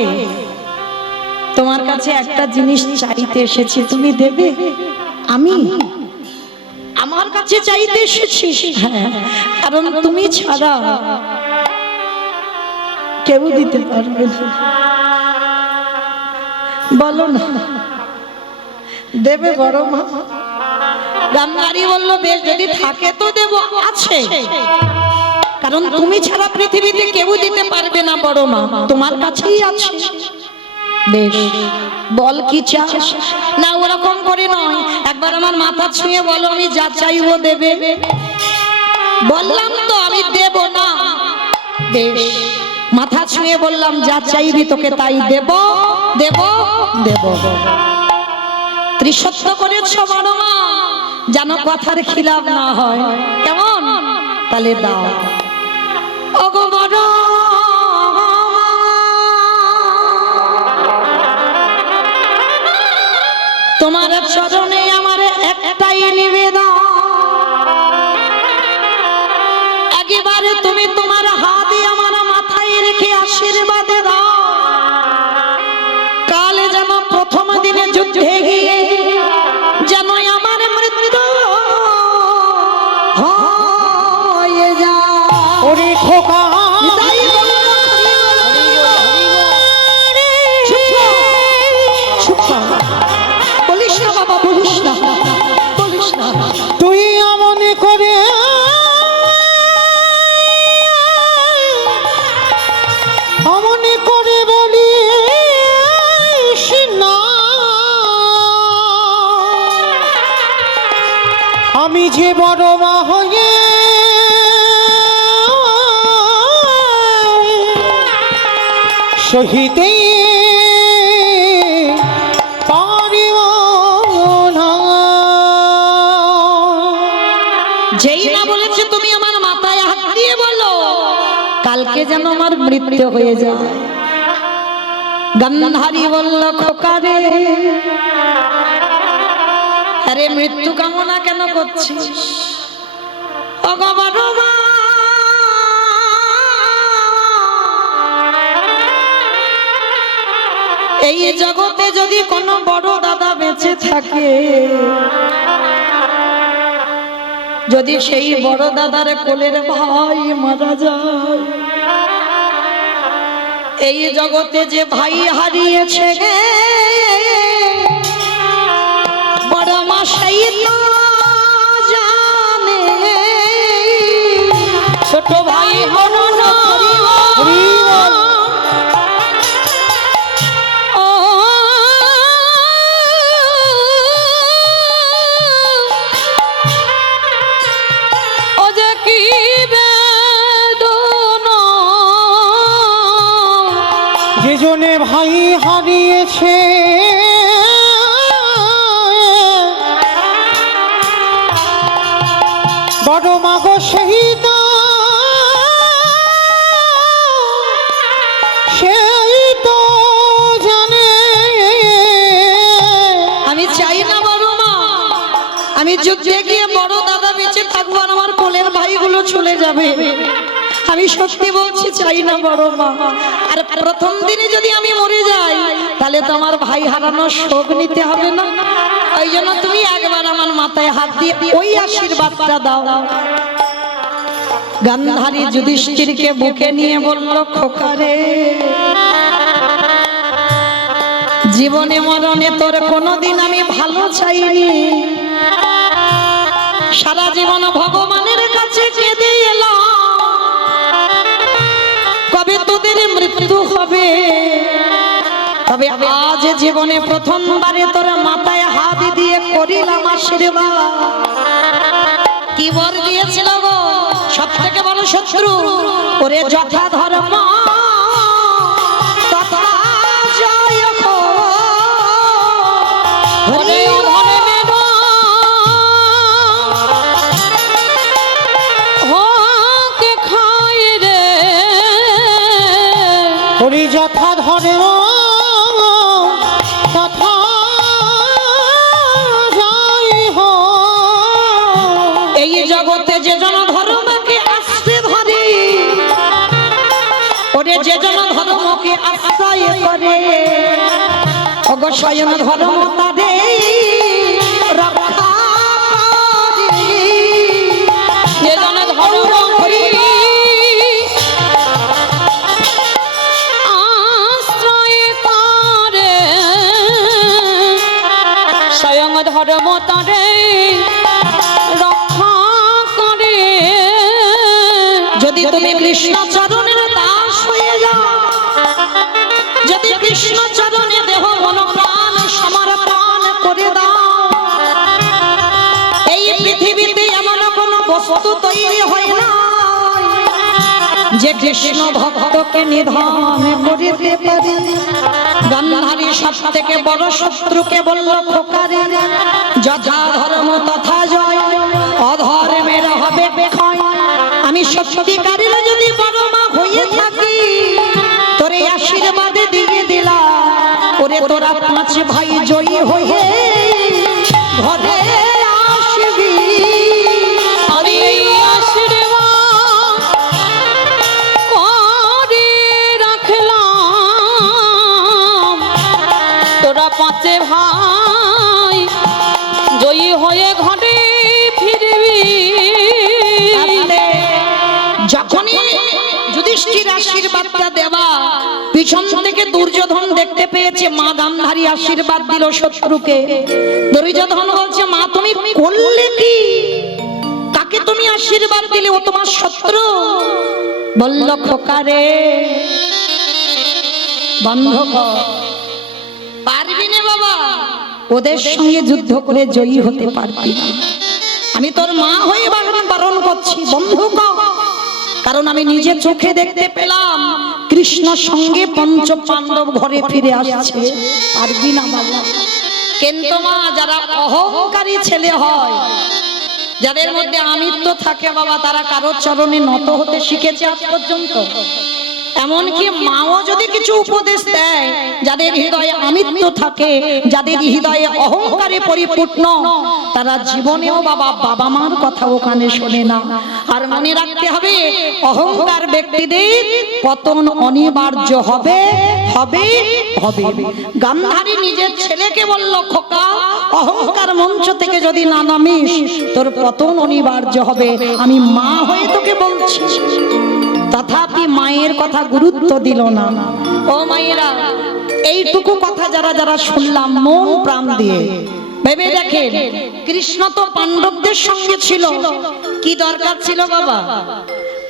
তোমার কাছে একটা জিনিস চাইতে এসেছি, তুমি দেবে? আমি আমার কাছে চাইতে এসেছি? হ্যাঁ, কারণ তুমি ছাড়া কেউ দিতে পারবে না। বলো না, দেবে বড় মা? গান্ধারী বলল, বেশ, যদি থাকে তো দেব, আছে, কারণ তুমি ছাড়া পৃথিবীতে কেউ দিতে পারবে না বড় মা, তোমার কাছেই আছে। বেশ, বল কি চাস? না ওরকম করে নয়, একবার আমার মাথা ছুঁয়ে বলো, আমি যা চাইবো দেবে। বললাম তো আমি দেব না। বেশ, মাথা ছুঁয়ে বললাম, যা চাইবি তোকে তাই দেব, দেব, দেব। ত্রিসত্য করেছ বড় মা, যেন কথার খিলাফ না হয়, কেমন? তাহলে দাও। ওগো বড়, তোমার চরণে আমার একটাই নিবেদন, একেবারে তুমি তোমার হাতে আমার মাথায় রেখে আশীর্বাদ দাও। কালে যেন প্রথম দিনে যুদ্ধে গিয়ে যেন আমার মৃত্যু হয়ে যায়। ওরে খোকা, বলিস না বাবা, বলিস না, বলিস না। তুই এমন করে বলিস না, আমি যে বড় মা হয়ে সহিতে পারিব না। যেই না বলেছে তুমি আমার মাথায় হাত দিয়ে বলো, কালকে যেন আমার মৃত্যু হয়ে যায়। গান্ধারী বলল, খোকারে, আরে মৃত্যু কামনা কেন করছিস? ওগো বড় মা, এই জগতে যদি কোনো বড় দাদা বেঁচে থাকে, যদি সেই বড় দাদার কোলের ভাই মারা যায়, এই জগতে যে ভাই হারিয়েছে গে বড় মা, সেই তো জানে ছোট ভাই হলো না। যেজনে ভাই হারিয়েছে বড় মাগো সেই তো সেই তো জানে। আমি চাই না বড় মা আমি যুদ্ধে গিয়ে বড় দাদা বেঁচে থাকবো আর আমার কোলের ভাইগুলো চলে যাবে। আমি সত্যি বলছি চাই না বড় মা। আর প্রথম দিনে যদি আমি মরে যাই তাহলে তো আমার ভাই হারানোর শোক নিতে হবে না। ওই জন্য তুমি একবার আমার মাথায় হাত দিয়ে ওই আশীর্বাদটা দাও। গান্ধারী যুধিষ্ঠিরকে বুকে নিয়ে বলল, খোকারে জীবনে মরণে তোর কোনোদিন আমি ভালো চাইনি। সারা জীবন ভগবানের কাছে কেঁদে এলাম, কবে তোদের মৃত্যু হবে। তবে আজ জীবনে প্রথমবারে তোর মাথায় হাত দিয়ে করিলাম আশীর্বাদ। কি বর দিয়েছিল গো সব থেকে বড় শত্রু, ওরে যথা ধর্ম তথা জয় হো। ওরে অধর্মের হোকে খায় রে, হরি যথা ধর্ম তথা জয় হো। এই জগতে যে জন ধর্মকে আশ্রয় ধরে, ওরে যে জন ধর্মকে আশ্রয় করে, ওগো স্বয়ং ধর্ম তারে রক্ষা করে। যে জন ধর্ম করি আশ্রয় করে, স্বয়ং ধর্ম তারে রক্ষা করে। যদি তুমি কৃষ্ণ চরণের দাস হয়ে যাও, যদি কৃষ্ণ চরণে দেহ মন প্রাণ সমর্পণ করে দাও, এই পৃথিবীতে এমন কোন বস্তু তৈরি হয় না যে কৃষ্ণ ভক্তকে নিধন করিতে পারে। গান্ধারী সব থেকে বড় শত্রুকে বলল, খোকারে যথা ধর্ম তথা জয়, অধর্মের হবে ক্ষয়। আমি সত্যিকারের যদি বড় মা হয়ে থাকি তোরে আশীর্বাদে দিয়ে দিলাম, ওরে তোরা পাঁচ ভাই জয়ী হয়ে ঘরে আসবি। আমি এই আশীর্বাদ করে রাখলাম, তোরা পাঁচে ভাই জয়ী হয়ে ঘরে ফিরবি। যখনই যুধিষ্ঠির আশীর্বাদটা দেওয়া, পিছন থেকে দুর্যোধন দেখতে পেয়েছে মা গান্ধারী আশীর্বাদ দিল শত্রুকে। দুর্যোধন বলছে, মা তুমি করলে কি? তাকে তুমি আশীর্বাদ দিলে, ও তোমার শত্রু। বলল, খোকারে বন্ধ কর, পারবি না বাবা, ওদের সঙ্গে যুদ্ধ করে জয়ী হতে পারবি না। আমি তোর মা হয়ে বারণ করছি, বন্ধ কর। কারণ আমি নিজে চোখে দেখতে পেলাম কৃষ্ণ সঙ্গে পঞ্চ পাণ্ডব ঘরে ফিরে আসছে। পারবি না বাবা। কিন্তু মা যারা অহংকারী ছেলে হয়, যাদের মধ্যে আমিত্ব থাকে বাবা, তারা কারোর চরণে নত হতে শিখেছে আজ পর্যন্ত। এমনকি মাও যদি কিছু উপদেশ দেয়, যাদের হৃদয়ে আমিত্ব থাকে, যাদের হৃদয়ে অহংকারে পরিপূর্ণ, তারা জীবনেও বাবা মার কথা ওখানে শোনে না। আর মনে রাখতে হবে, অহংকার ব্যক্তিদের পতন অনিবার্য হবে হবে হবে। গান্ধারী নিজের ছেলেকে বলল, খোকা অহংকার মঞ্চ থেকে যদি না নামিস তোর পতন অনিবার্য হবে। আমি মা হয়ে তোকে বলছি। তথাপি মায়ের কথা গুরুত্ব দিল না। ও মায়েরা, এইটুকু কথা যারা যারা শুনলাম মন প্রাণ দিয়ে ভেবে দেখেন, কৃষ্ণ তো পাণ্ডবদের সঙ্গে ছিল, কি দরকার ছিল বাবা?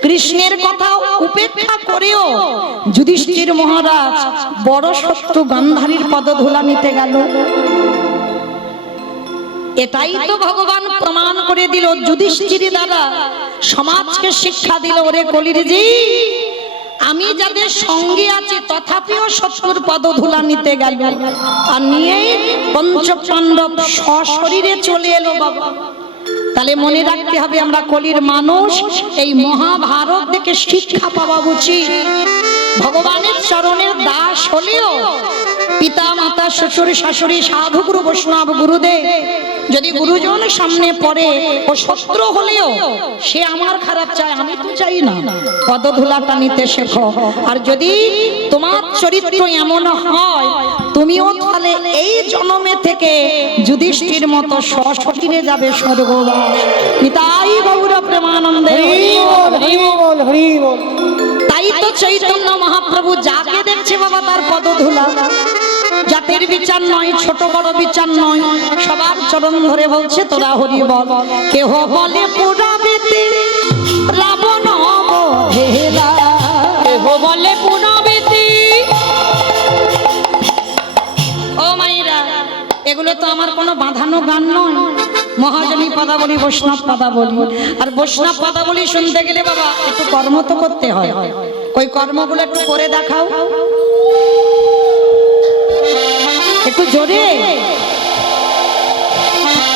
কৃষ্ণের কথা উপেক্ষা করেও যুধিষ্ঠির মহারাজ বড় শত্রু গান্ধারীর পদধূলা নিতে গেল। এটাই তো ভগবান প্রমাণ করে দিল, যুধিষ্ঠির দ্বারা সমাজকে শিক্ষা দিল, ওরে কলির জি আমি যাদের সঙ্গে আছি তথাপিও শত্রুর পদধূলা নিতে গেল, আর নিয়ে পঞ্চ পাণ্ডব সশরীরে চলে এলো বাবা। তাহলে মনে রাখতে হবে আমরা কলির মানুষ, এই মহাভারত থেকে শিক্ষা পাওয়া উচিত। ভগবানের চরণের দাস হলেও পিতা মাতা শ্বশুর শাশুড়ি সাধু গুরু বৈষ্ণব গুরুদেব যদি গুরুজন সামনে পড়ে, ও শত্রু হলেও সে আমার খারাপ চায়, আমি তো চাই না, পদধূলাটা নিতে শেখো। আর যদি তোমার চরিত্র এমন হয়, তুমিও তাহলে এই জন্মে থেকে যুধিষ্ঠির মতো সশরীরে যাবে স্বর্গবাস। নিতাই গৌর প্রেমানন্দে। হরি বল, হরি বল, হরি বল। তাই তো চৈতন্য মহাপ্রভু যাকে দেখছে বাবা তার পদধূলা, জাতের বিচার নয়, ছোট বড় বিচার নয়, সবার চরণ ধরে বলছে তোরা হরি বল। কেহ বলে পুরাবেতে রাবণ অবহেলা, কেহ বলে পুনবেতি। ও মাইরা, এগুলো তো আমার কোনো বাঁধানো গান নয়, মহাজনী পদাবলী, বৈষ্ণব পদাবলী। আর বৈষ্ণব পদাবলী শুনতে গেলে বাবা একটু কর্ম তো করতে হয়। ওই কর্মগুলো একটু করে দেখাও, একটু জোরে।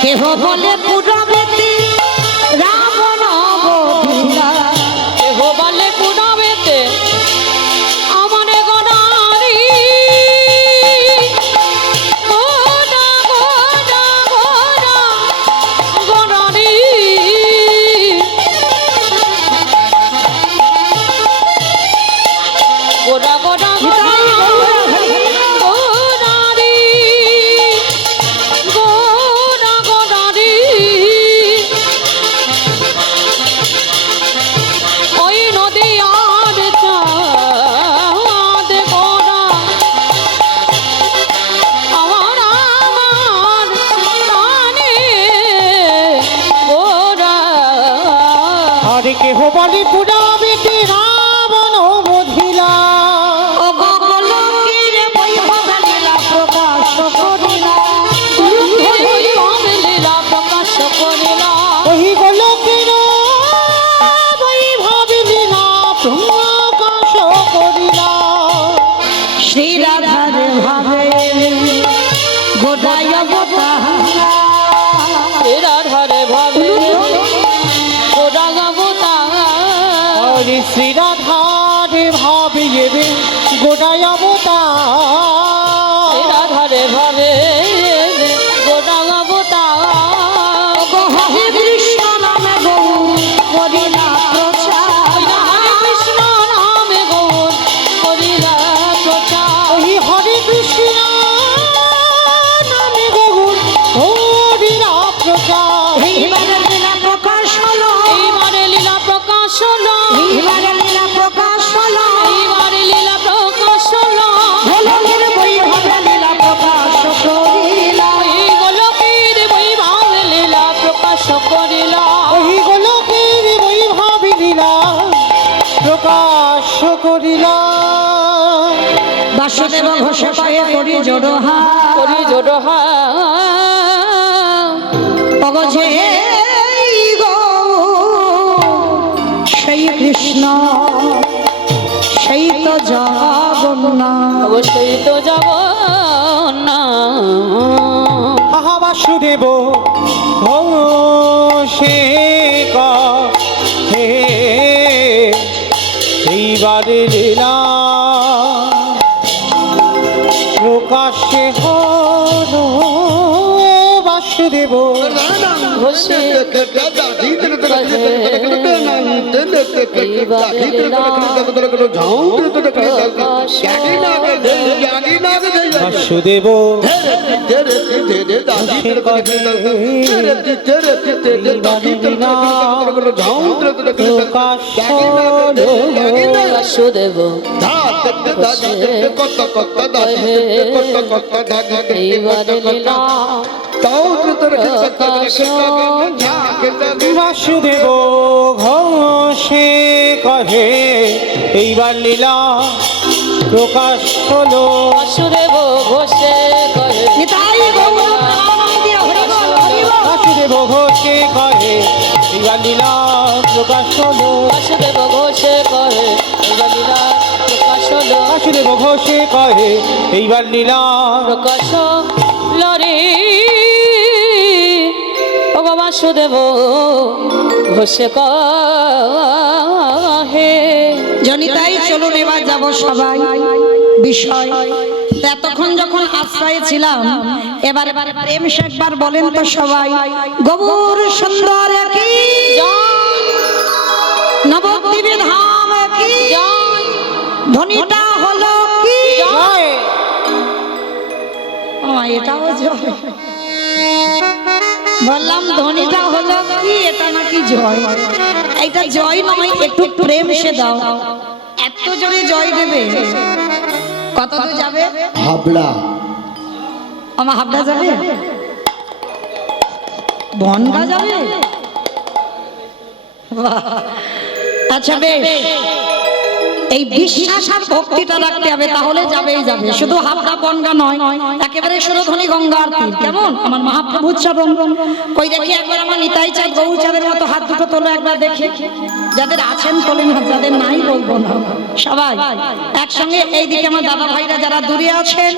কেহ বলে পুরাবেতে রাবণ অবহেলা, কেহ বলে পুনবেতে আমার গড়ারি। গোড়া গোড়া গোড়া গড়ারি। গোড়া গোড়া নিতাই গৌর হরি বল। গোড়ারি। গোড়া গোড়ারি। ওই নদী আর চাঁদ গোড়া আমার আমার প্রাণে গোড়া। আরে কেহ বলে পুরাবেতে রাবণ বধিলা, ও গোলকের বৈভব লীলা প্রকাশ করিলা, লীলা প্রকাশ করিলা। ওই গোলকের বৈভব লীলা প্রকাশ করিলা। শ্রী রাধার ভাবে গোদায় অবতারা, রাধারে ভাবে গোড়া গাবতা। হরে শ্রী রাধারে ভাবিয়ে গোটায় অবতার। রাধারে ভাবে গোড়া গাবতা। হরে কৃষ্ণ নামে গৌ করিলা প্রচার, হরে কৃষ্ণ নামে গৌর করিলা প্রচার। ওই হরে কৃষ্ণ নামে গৌর হরিরা প্রচার। এইবারে লীলা প্রকাশ হলো, এইবারে লীলা প্রকাশ হলো। এইবারে লীলা প্রকাশ হলো, এইবারে লীলা প্রকাশ হলো। গোলকের বৈভবে লীলা প্রকাশ করিলা, এই গোলকের বৈভব লীলা প্রকাশ করিলা। ওই গোলকের বৈভব লীলা প্রকাশ করিলা। বাসুদেব ঘোষে পায়ে করি জড়োহা, করি জোড়হা। অগজে গো সেই কৃষ্ণ সেই তো জগন্নাথ। অবশ্যই তো যাব না। আহা বাসুদেব ঘোষে হে এইবারে লীলা প্রকাশে হলো বাসুদেব। ঘোষে বাসুদেব প্রকাশ হলো বাসুদেব এইবারে লীলা প্রকাশ বাসুদেব ঘোষে কহে এইবার লীলা প্রকাশ হলো। বাসুদেব ঘোষে করে নিতাই গৌর প্রেমানন্দে হরি বল, হরি বল। বাসুদেব ঘোষে কহে এইবার লীলা প্রকাশ হলো। বাসুদেব ঘোষে করে এইবার লীলা প্রকাশ হলো। বাসুদেব ঘোষে কহে এইবার লীলা প্রকাশ লরে ভগবান বাসুদেব ঘোষে কহে। জনিতাই চলুন এবার যাব সবাই বিষয়। এতক্ষণ যখন আশ্রয়ে ছিলাম, এবার প্রেম সে একবার বলেন তো সবাই, গৌর সুন্দর কি নবদ্বীপে ধাম কি ধ্বনিটা হলো কি জয়। ও এটাও জয়। বললাম ধ্বনিটা হলো কি, এটা নাকি জয়। এটা জয় নয়, একটু প্রেম সে দাও। এত জোরে জয় দেবে, কত দূর যাবে? হাবড়া আমার হাবড়া যাবে, বনগা যাবে। বাহ! আচ্ছা বেশ, এই বিশ্বাস আর ভক্তিটা রাখতে হবে, তাহলে যাবেই যাবে। শুধু হাবড়া বনগা নয়, একেবারে সুরধ্বনি গঙ্গার তীর। কেমন আমার মহাপ্রভুর চরণ? কই দেখি একবার আমার নিতাই চাঁদ গৌরচাঁদের মতো হাত দুটো তোলো একবার দেখি। যাদের আছেন তোলেন হাত, যাদের নাই বলবো না। সবাই একসঙ্গে, এইদিকে আমার দাদা ভাইরা যারা দূরে আছেন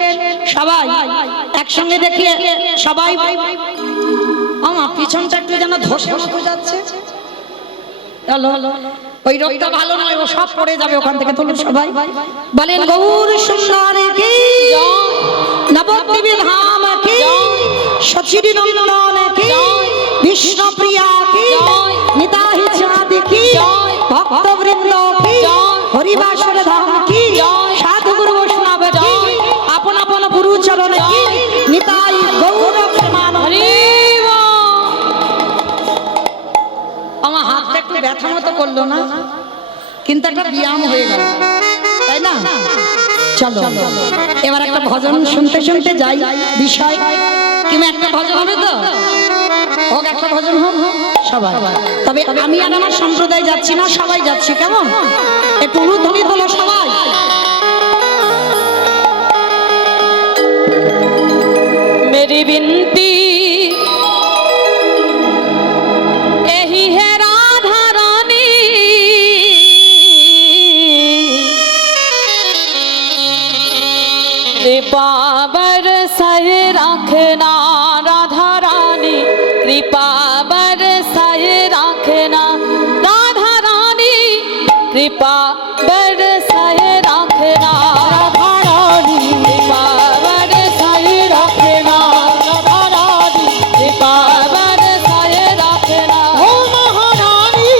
সবাই একসঙ্গে দেখি সবাই। আমার পিছনটা একটু যেন ধসে মতো যাচ্ছে। চলো, ওই রোগটা ভালো নয়, ও সব পড়ে যাবে ওখান থেকে। তুলুন সবাই, বলেন গৌর সুন্দর কি নবদ্বীপে ধাম কি সচির নন্দন কি বিষ্ণুপ্রিয়া কি নিতাই চাঁদ কি ভক্তবৃন্দ কি হরিবাসর ধাম কি সাধু গুরু বৈষ্ণব কি আপন আপন গুরু চরণ কি নিতাই গৌর প্রেমানন্দে। আমার হাতটা একটু ব্যথা মতো করলো না, কিন্তু একটা ব্যায়াম হয়ে গেল, তাই না? চলো এবার একটা ভজন শুনতে শুনতে যাই বিষয়। কিংবা একটা ভজন হবে তো হোক, একটা ভজন হোক সবাই। তবে আমি আর আমার সম্প্রদায় যাচ্ছি না, সবাই যাচ্ছি। কেমন? একটু উলুধ্বনি তোলো সবাই। मेरी विनती यही है राधा रानी, कृपा बरसाए रखना राधा रानी, कृपा बरसाए रखना राधा रानी, कृपा बरसाए रखना राधा रानी, कृपा बरसाए रखना राधा रानी, कृपा बरसाए रखना ओ महारानी,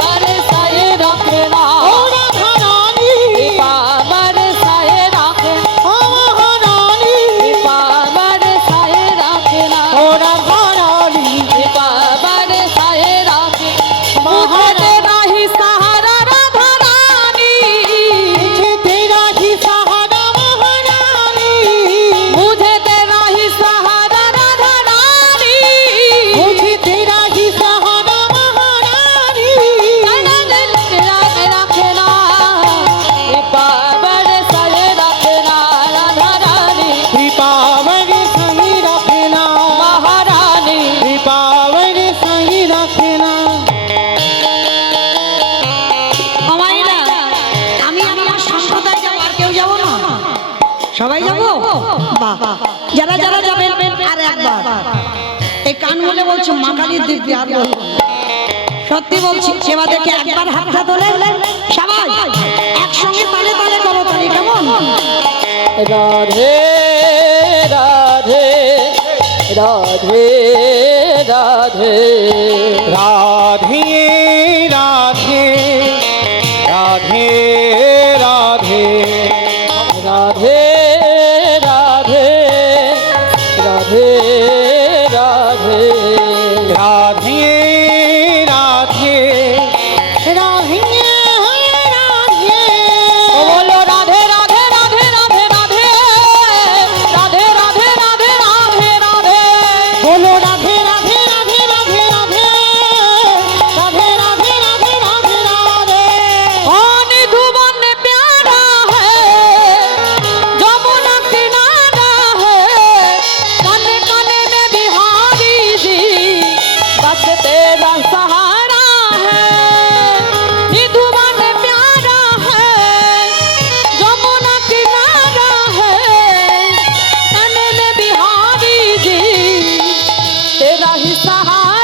बरसाए रखना ओ राधा रानी, कृपा बरसाए रखना ओ महारानी, कृपा बरसाए रखना ओ राधा रानी, कृपा बरसाए रखना महारानी। राही सहारा राधा रानी, मुझे तेरा ही सहारा महारानी, मुझे तेरा ही सहारा राधा रानी, मुझे तेरा ही सहारा महारानी, रखना कृपा बरसाए रखना राधा रानी, कृपा बरसाए रखना महारानी। कृपा बरसाए रखना। আমাইরা আমি আর আমার সম্প্রদায় যাবো, আর কেউ যাবো না? সবাই যাবো? বাহ! যারা যারা যাবেন আর একবার এই কান বলে বলছো মা কালীর দিব্যি, আর বলবো না। সত্যি বলছি, সেবা দেখে একবার হাতটা তোলে সবাই একসঙ্গে তালে তালে করো তালি। কেমন? राधे राधे राधे राधे राधे राधे राधे राधे राधे राधे राधे राधे राधे राधे ओ बोलो राधे राधे राधे राधे राधे राधे राधे राधे राधे राधे बोलो राधे राधे राधे राधे राधे राधे राधे राधे राधे राधे। कौन धुवन प्यारा है जमुना किनारा है, कने कने में बिहारी जी बस तेरा सहारा है। निधुवन प्यारा है जमुना किनारा है, कने में बिहारी जी तेरा ही सहारा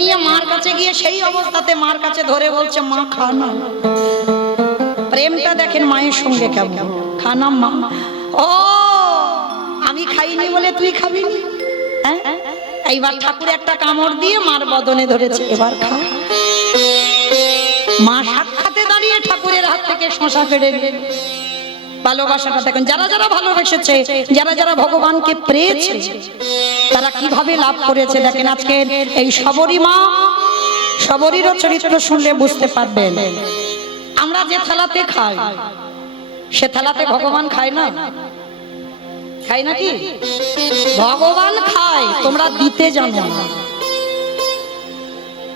নিয়ে মার কাছে গিয়ে সেই অবস্থাতে মার কাছে ধরে বলছে মা খা না। প্রেমটা দেখেন মায়ের সঙ্গে কেমন, খা না মা। ও আমি খাইনি বলে তুই খাবি নি? হ্যাঁ, এইবার ঠাকুর একটা কামড় দিয়ে মার বদনে ধরেছে, এবার খা। মা সাক্ষাতে দাঁড়িয়ে ঠাকুরের হাত থেকে শশা কেড়ে নিলেন। ভালোবাসাটা দেখেন, যারা যারা ভালোবেসেছে, যারা যারা ভগবানকে পেয়েছে, তারা কিভাবে লাভ করেছে দেখেন। আজকে এই সবরী মা, সবরীরও চরিত্র শুনলে বুঝতে পারবেন। আমরা যে থালাতে খাই সে থালাতে ভগবান খায় না, খাই নাকি? ভগবান খায়, তোমরা দিতে জানো না।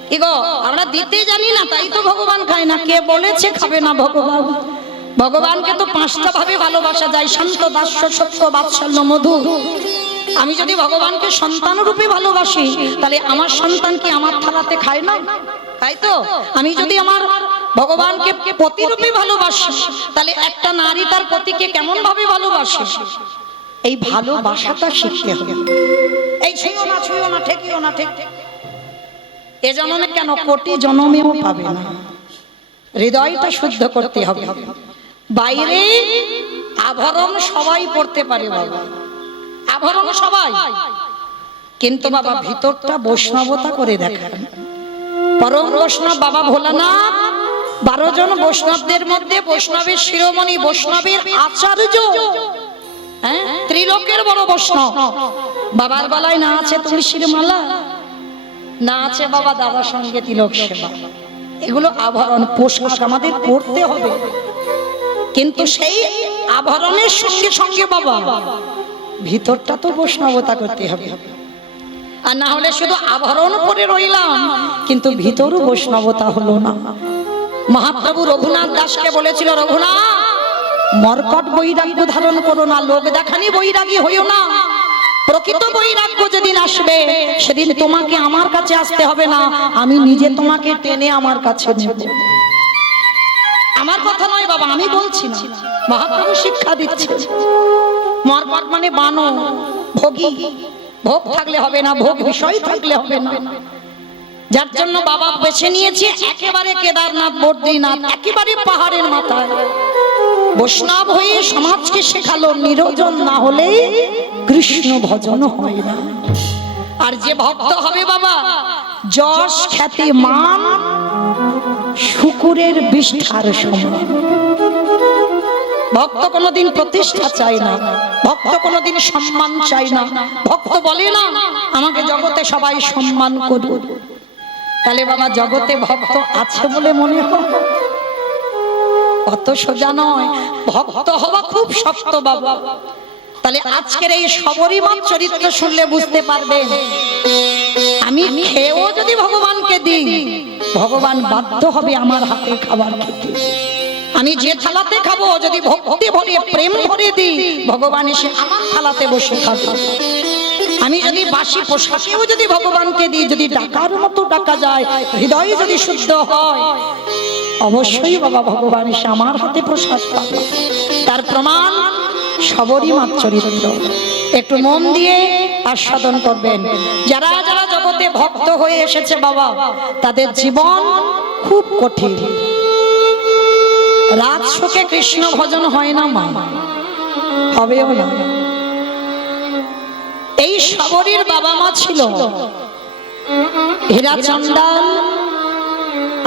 কি গো, আমরা দিতে জানি না, তাই তো ভগবান খায় না। কে বলেছে খাবে না ভগবান? ভগবানকে তো পাঁচটা ভাবে ভালোবাসা যায়, শান্ত, দাস্য, সত্য, বাৎসল্য, মধু। আমি যদি ভগবানকে সন্তান রূপে ভালোবাসি, তাহলে আমার সন্তান কি আমার থালাতে খায় না? তাই তো আমি যদি আমার ভগবানকে পতি রূপে ভালোবাসি, তাহলে একটা নারী তার পতিকে কেমন ভাবে ভালোবাসে, এই ভালোবাসাটা শিখতে হবে। এই ছুঁয়ো না, ছুঁয়ো না, ঠেকিও না, ঠিক এ জন্মে কেন, কোটি জন্মেও পাবে না। হৃদয়টা শুদ্ধ করতে হবে। বাইরে আভরণ সবাই পড়তে পারে বাবা, আভরণ সবাই, কিন্তু বাবা ভিতরটা বৈষ্ণবতা করে দেখান। পরম বৈষ্ণব বাবা ভোলানাথ 12 জন বৈষ্ণবদের মধ্যে বৈষ্ণবের শিরোমণি, বৈষ্ণবের আচার্য, হ্যাঁ, ত্রিলোকের বড় বৈষ্ণব। বাবার গলায় না আছে তুলসীর মালা, না আছে বাবা দাদার সঙ্গে তিলক সেবা। এগুলো আভরণ, পোশাক আমাদের পড়তে হবে, কিন্তু সেই আভরণের সঙ্গে সঙ্গে বাবা ভিতরটা তো বৈষ্ণবতা করতে হবে। আর না হলে শুধু আভরণ পরে রইলাম, কিন্তু ভিতরও বৈষ্ণবতা হলো না। মহাপ্রভু রঘুনাথ দাসকে বলেছিল, রঘুনাথ মর্কট বৈরাগ্য ধারণ করো না, লোক দেখানি বৈরাগী হইও না। প্রকৃত বৈরাগ্য যেদিন আসবে, সেদিন তোমাকে আমার কাছে আসতে হবে না, আমি নিজে তোমাকে টেনে আমার কাছে নেব। আমার কথা নয় বাবা, আমি বলছি না, মহাপ্রভু শিক্ষা দিচ্ছে। মর্কট মানে বানো, ভোগী, ভোগ থাকলে হবে না, ভোগ বিষয় থাকলে হবে না। যার জন্য বাবা বেছে নিয়েছে একেবারে কেদারনাথ, বদ্রীনাথ, একেবারে পাহাড়ের মাথায়। বৈষ্ণব হয়ে সমাজকে শেখালো, নিরঞ্জন না হলে কৃষ্ণ ভজন হয় না। আর যে ভক্ত হবে বাবা, যশ, খ্যাতি, মান শুকুরের বিষ্ঠার সমান। ভক্ত কোনোদিন প্রতিষ্ঠা চায় না, ভক্ত কোনোদিন সম্মান চায় না। ভক্ত বলে না আমাকে জগতে সবাই সম্মান করুক, তাহলে বাবা জগতে ভক্ত আছে বলে মনে হয়? অত সোজা নয়, ভক্ত হওয়া খুব শক্ত বাবা। তাহলে আজকের এই সবরী মার চরিত্র শুনলে বুঝতে পারবেন, আমি খেয়েও যদি ভগবানকে দিই, ভগবান বাধ্য হবে আমার হাতে খাবার খেতে। আমি যে থালাতে খাবো, যদি ভক্তি ভরে প্রেম ভরে দিই, ভগবান এসে আমার থালাতে বসে খাবে। আমি যদি বাসি পোশাকেও যদি ভগবানকে দিই, যদি ডাকার মতো ডাকা যায়, হৃদয় যদি শুদ্ধ হয়, অবশ্যই বাবা ভগবান এসে আমার হাতে প্রসাদ পাবে। তার প্রমাণ সবরী মার চরিত্র। একটু মন দিয়ে আস্বাদন করবেন। যারা যারা জগতে ভক্ত হয়ে এসেছে বাবা, তাদের জীবন খুব কঠিন। রাত শোকে কৃষ্ণ ভজন হয় না মা, হবেও না। এই সবরীর বাবা মা ছিল হীরাচন্দাল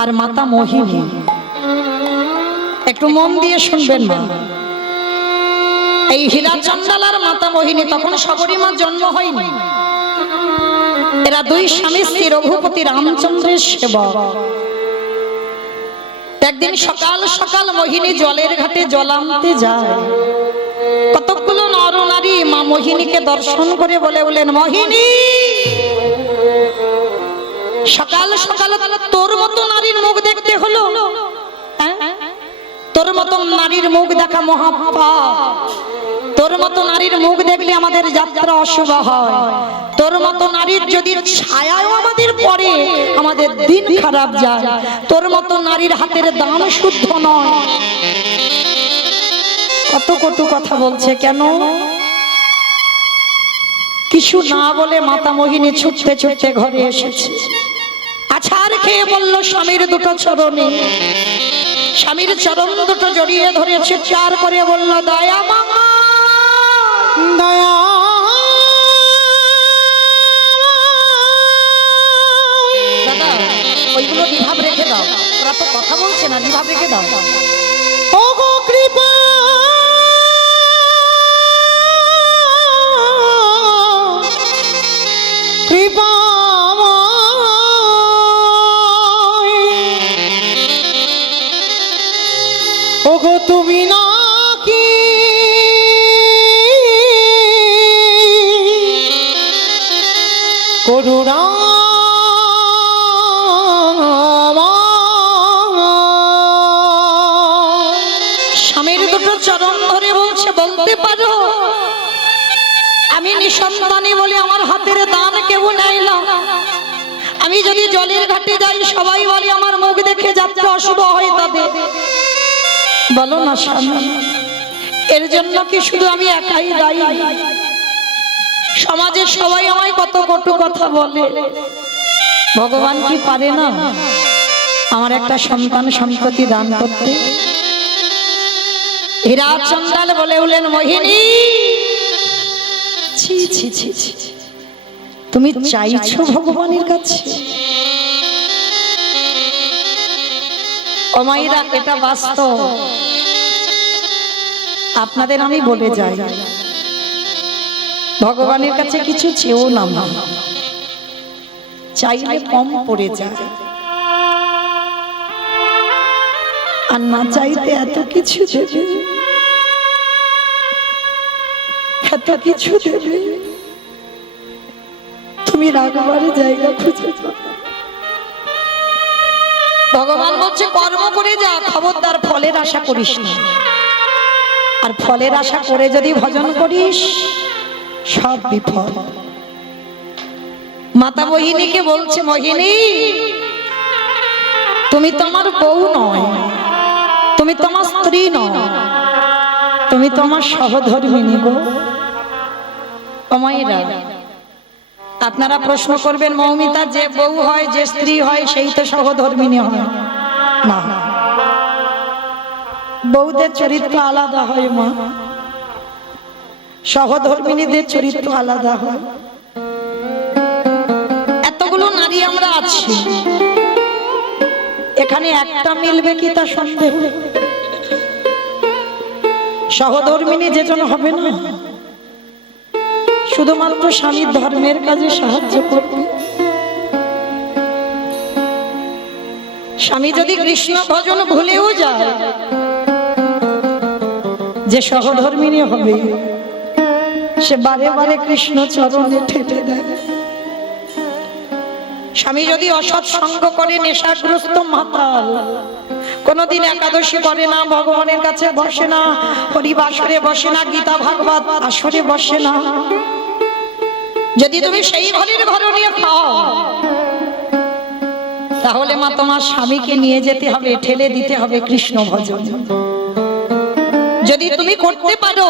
আর মাতা মোহিনী। একটু মন দিয়ে শুনবেন মা। এই হীরাচন্দাল আর মাতা মোহিনী, তখন সবরী মার জন্ম হয়নি। এরা দুই স্বামী স্ত্রী, রঘুপতি রামচন্দ্রের সেবক। একদিন সকাল সকাল মোহিনী জলের ঘাটে জল আনতে যায়। কতগুলো নর নারী মা মোহিনীকে দর্শন করে বলে বলেন, মোহিনী সকাল সকাল তোর মতো নারীর মুখ দেখতে হলো, তোর মতো নারীর মুখ দেখা মহাপাপ। তোর মতো নারীর মুখ দেখলে আমাদের যাত্রা অশুভ হয়। তোর মতো নারীর যদি ছায়াও আমাদের পড়ে, আমাদের দিন খারাপ যায়। তোর মতো নারীর হাতের দান শুদ্ধ নয়। কত কটু কথা বলছে কেন? কিছু না বলে মাতা মোহিনী ছুটতে ছুটতে ঘরে এসেছে। আছাড় খেয়ে বলল স্বামীর দুটো চরণে, স্বামীর চরণ দুটো জড়িয়ে ধরে চিৎকার করে বলল দয়া মামা দয়া দাদা ওইগুলো বিভাব রেখে দাও, ওরা তো কথা বলছে না, বিভাব রেখে দাও। ওগো কৃপা কৃপা ওগো তুমি নাকি করুণা স্বামীর দুটো চরণ ধরে বলছে বলতে পারো আমি নিঃসন্তানী বলে আমার হাতের দান কেউ নেয় না, আমি যদি জলের ঘাটে যাই সবাই বলে আমার মুখ দেখে যাত্রা অশুভ হয় তাদের, বলো না স্বামী এর জন্য কি শুধু আমি একাই দায়ী? সমাজের সবাই আমায় কত কটু কথা বলে, ভগবান কি পারে না আমার একটা সন্তান সম্পত্তি দান করতে? হীরা চন্দাল বলে উঠলেন মোহিনী ছি ছি ছি ছি, তুমি চাইছো ভগবানের কাছে? ও মায়েরা এটা বাস্তব, আপনাদের আমি বলে যাই ভগবানের কাছে কিছু চেয়েও না, চাইলে কম পড়ে যায়, আর না চাইতে এত কিছু দেবে, এত কিছু দেবে, তুমি রাগবারে জায়গা খুঁজে পাবে। ভগবান বলছে কর্ম করে যা, খবরদার ফলের আশা করিস না, আর ফলের আশা করে যদি ভজন করিস সব বিফল। মাতা মোহিনীকে বলছে মোহিনী তুমি তোমার বউ নয়, তুমি তোমার স্ত্রী নয়, তুমি তোমার সহধর্মিণী গো। ও মায়েরা আপনারা প্রশ্ন করবেন মৌমিতা যে বউ হয় যে স্ত্রী হয় সেই তো সহধর্মিণী হয় না, বউদের চরিত্র আলাদা হয় মা, সহধর্মিণীদের চরিত্র আলাদা হয়। এতগুলো নারী আমরা আছি, এখানে একটা মিলবে কি তা সন্দেহ? সহধর্মিণী যেজন হবে না শুধুমাত্র স্বামীর ধর্মের কাজে সাহায্য করবে। স্বামী যদি কৃষ্ণ ভজন ভুলেও যায়, যে সহধর্মিণী হবে সে বারে বারে কৃষ্ণ চরণে ঠেলে দেয়। স্বামী যদি অসৎ সঙ্গ করে, নেশাগ্রস্ত মাতাল, কোনদিন একাদশী করে না, ভগবানের কাছে বসে না, হরিবাসরে বসে না, গীতা ভাগবত আসরে বসে না, যদি তুমি সেই ঘরের ঘর নিয়ে খাও তাহলে মা তোমার স্বামীকে নিয়ে যেতে হবে, ঠেলে দিতে হবে কৃষ্ণ ভজন। যদি তুমি করতে পারো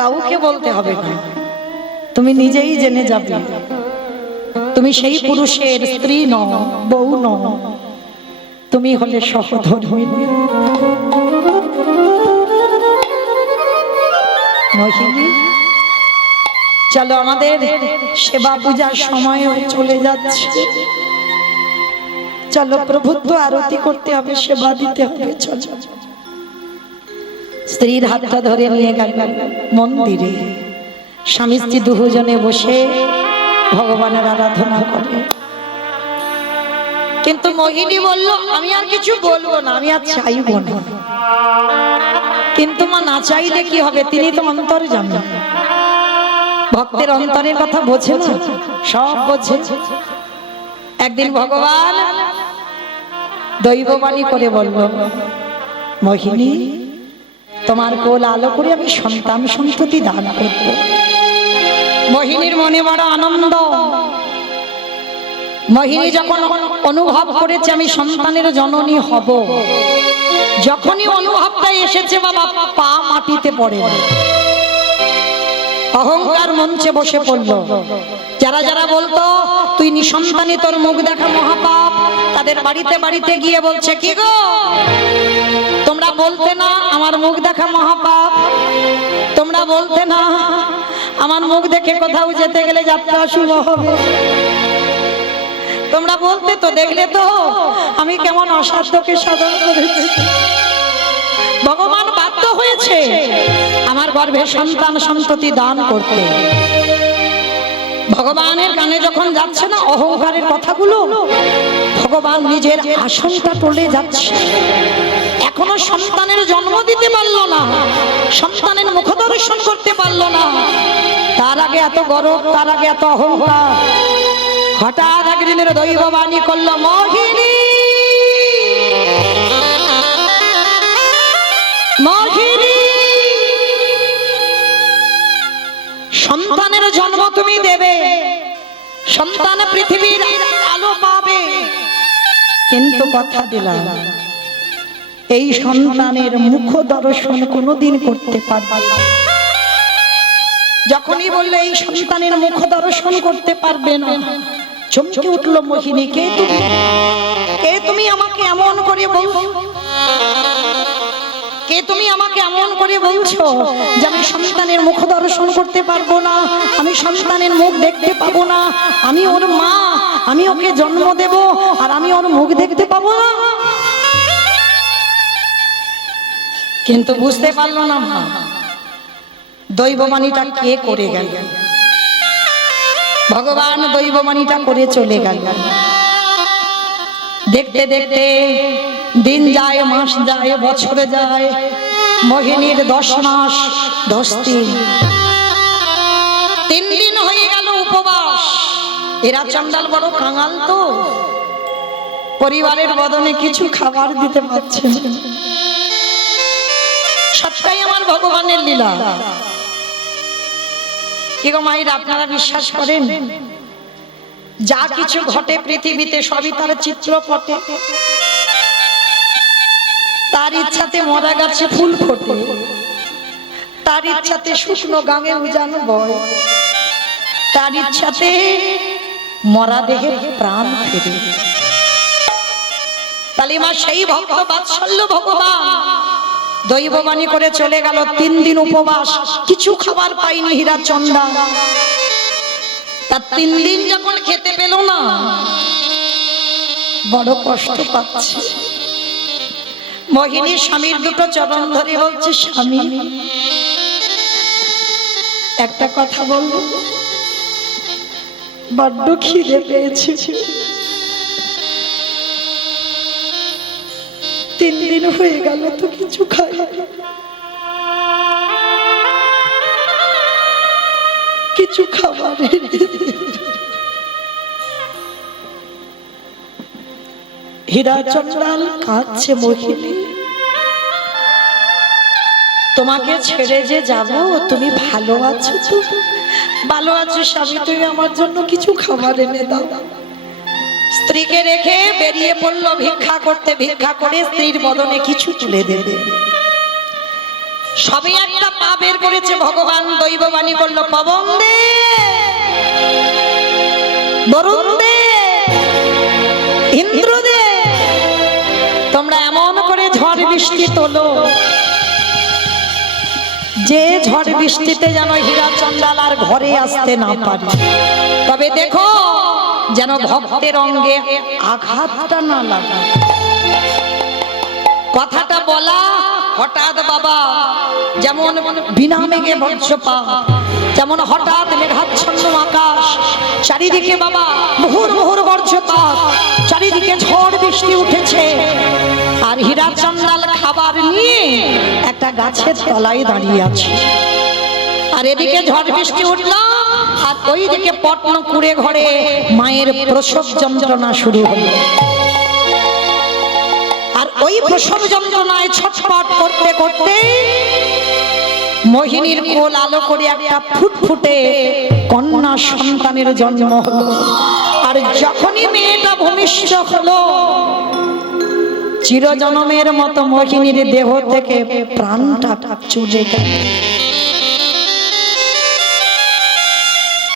কাউকে বলতে হবে না, তুমি নিজেই জেনে যাবে তুমি সেই পুরুষের স্ত্রী নও, বউ নও, তুমি হলে সহধর্মিণী। মোহিনী চলো আমাদের সেবা পূজার সময় চলে যাচ্ছে, চলো প্রভুত্ব আরতি করতে হবে, সেবা দিতে হবে। চলো স্ত্রীর হাতটা ধরে নিয়ে গেল মন্দিরে, স্বামী স্ত্রী দুজনে বসে ভগবানের আরাধনা করে। কিন্তু মোহিনী বলল আমি আর কিছু বলবো না, আমি আর চাইবো না। কিন্তু মা না চাইলে কি হবে, তিনি তো অন্তরে জানেন, ভক্তের অন্তরের কথা বোঝে না, সব বোঝে। একদিন ভগবান দৈববাণী করে বলল মোহিনী তোমার কোল আলো করে আমি সন্তান সন্ততি দান করব। মোহিনীর মনে বড় আনন্দ, মোহিনী যখন অনুভব করেছে আমি সন্তানের জননী হব, যখনই অনুভবটা এসেছে বাবা পা মাটিতে পড়ে, অহংকার মঞ্চে বসে পড়লো। যারা যারা বলতো তুই নিঃসন্তানী, তোর মুখ দেখা মহাপাপ, তাদের বাড়িতে বাড়িতে গিয়ে বলছে, কি গো তোমরা বলতে না আমার মুখ দেখা মহাপাপ, তোমরা বলতে না আমার মুখ দেখে কোথাও যেতে গেলে যাত্রা শুভ হবে, তোমরা বলতে তো দেখলে তো আমি কেমন অসাধ্যকে সাধন করেছি। ভগবান বাধ্য হয়েছে আমার গর্ভে সন্তান সন্ততি দান করতে। ভগবানের কানে যখন যাচ্ছে না অহংকারের কথাগুলো, ভগবান নিজের আসনটা টলে যাচ্ছে। এখনো সন্তানের জন্ম দিতে পারলো না, সন্তানের মুখ দর্শন করতে পারলো না, তার আগে এত গর্ব, তার আগে এত অহংকার। হঠাৎ একদিনের দৈব বাণী করলো, মোহিনী মোহিনী, সন্তানের জন্ম তুমি দেবে, সন্তান পৃথিবীর আলো পাবে, কিন্তু কথা দিলাম এই সন্তানের মুখ দর্শন কোনোদিন করতে পারবে না। যখনই বললে এই সন্তানের মুখ দর্শন করতে পারবে না, চমকে উঠল মোহিনী, কে তুমি? কে তুমি আমাকে এমন করে বলছো? কে তুমি আমাকে এমন করে বলছো যে আমি সন্তানের মুখ দর্শন করতে পারবো না, আমি সন্তানের মুখ দেখতে পাবো না, আমি ওর মা, আমি ওকে জন্ম দেব আর আমি ওর মুখ দেখতে পাবো না? কিন্তু বুঝতে পারলো না মা দৈববাণীটা কে করে গেল। ভগবান দৈববাণীটা করে চলে গেল। দেখতে দেখতে দিন যায়, মাস যায়, বছর যায়, মোহিনীর 10 মাস 10 দিন, 3 দিন হয়ে গেল উপবাস। এরা চন্ডাল বড় কাঙাল তো, পরিবারের বদনে কিছু খাবার দিতে পারছে না। সবটাই আমার ভগবানের লীলা। কি গো মায়েরা, আপনারা বিশ্বাস করেন যা কিছু ঘটে পৃথিবীতে সবই তার চিত্রপটে? তার ইচ্ছাতে মরা গাছে ফুল ফোটে, তার ইচ্ছাতে শুকনো গাঙে উজান বয়, তার ইচ্ছাতে মরা দেহে প্রাণ ফেরে। তাহলে মা সেই ভক্ত বাৎসল্য ভগবান দৈববাণী করে চলে গেল। 3 দিন উপবাস, কিছু খাবার পাইনি হীরাচন্দ্রা। তার 3 দিন যখন খেতে পেল না, বড় কষ্ট পাচ্ছে। মোহিনী স্বামীর দুটো চরণ ধরে বলছে, স্বামী একটা কথা বলবো? বড্ড খিদে পেয়েছে, 3 দিন হয়ে গেল তো কিছু খাই, কিছু খাবার হীরাচন্দ্রাল কাঁদছে। মোহিনী তোমাকে ছেড়ে যে যাব, তুমি ভালো আছো তো? ভালো আছো স্বামী, তুমি আমার জন্য কিছু খাবার এনে দাও। স্ত্রীকে রেখে বেরিয়ে পড়লো ভিক্ষা করতে। ভিক্ষা করে স্ত্রীর বদনে কিছু তুলে দেবে। সবে একটা পা বের করেছে, ভগবান দৈববাণী করলো, পবন দে, বরুণ দে, ইন্দ্র দে, তোমরা এমন করে ঝড় বৃষ্টি তোলো যে ঝড় বৃষ্টিতে যেন হীরাচন্দ্রাল আর ঘরে আসতে না পারে। তবে দেখো যেন ভক্তের অঙ্গে আঘাতটা না লাগে। কথাটা বলা হঠাৎ বাবা, যেমন বিনা মেঘে বজ্রপাত, যেমন হঠাৎ মেঘাচ্ছন্ন আকাশ, চারিদিকে বাবা মুহুর মুহুর বজ্রপাত, চারিদিকে ঝড় বৃষ্টি উঠেছে। আর হীরাচন্দ্রাল খাবার নিয়ে একটা গাছের তলায় দাঁড়িয়ে আছে। আর এদিকে ঝড় বৃষ্টি উঠল, আর ওইদিকে পটন কুড়ে ঘরে মায়ের প্রসব যন্ত্রণা শুরু হলো। আর ওই প্রসব যন্ত্রণায় ছটফট করতে করতে মোহিনীর কোল আলো করে একটা ফুটফুটে কন্যা সন্তানের জন্ম হলো। আর যখনই মেয়েটা ভূমিষ্ঠ হলো, চিরজনমের মতো মোহিনীর দেহ থেকে প্রাণটা চলে গেল।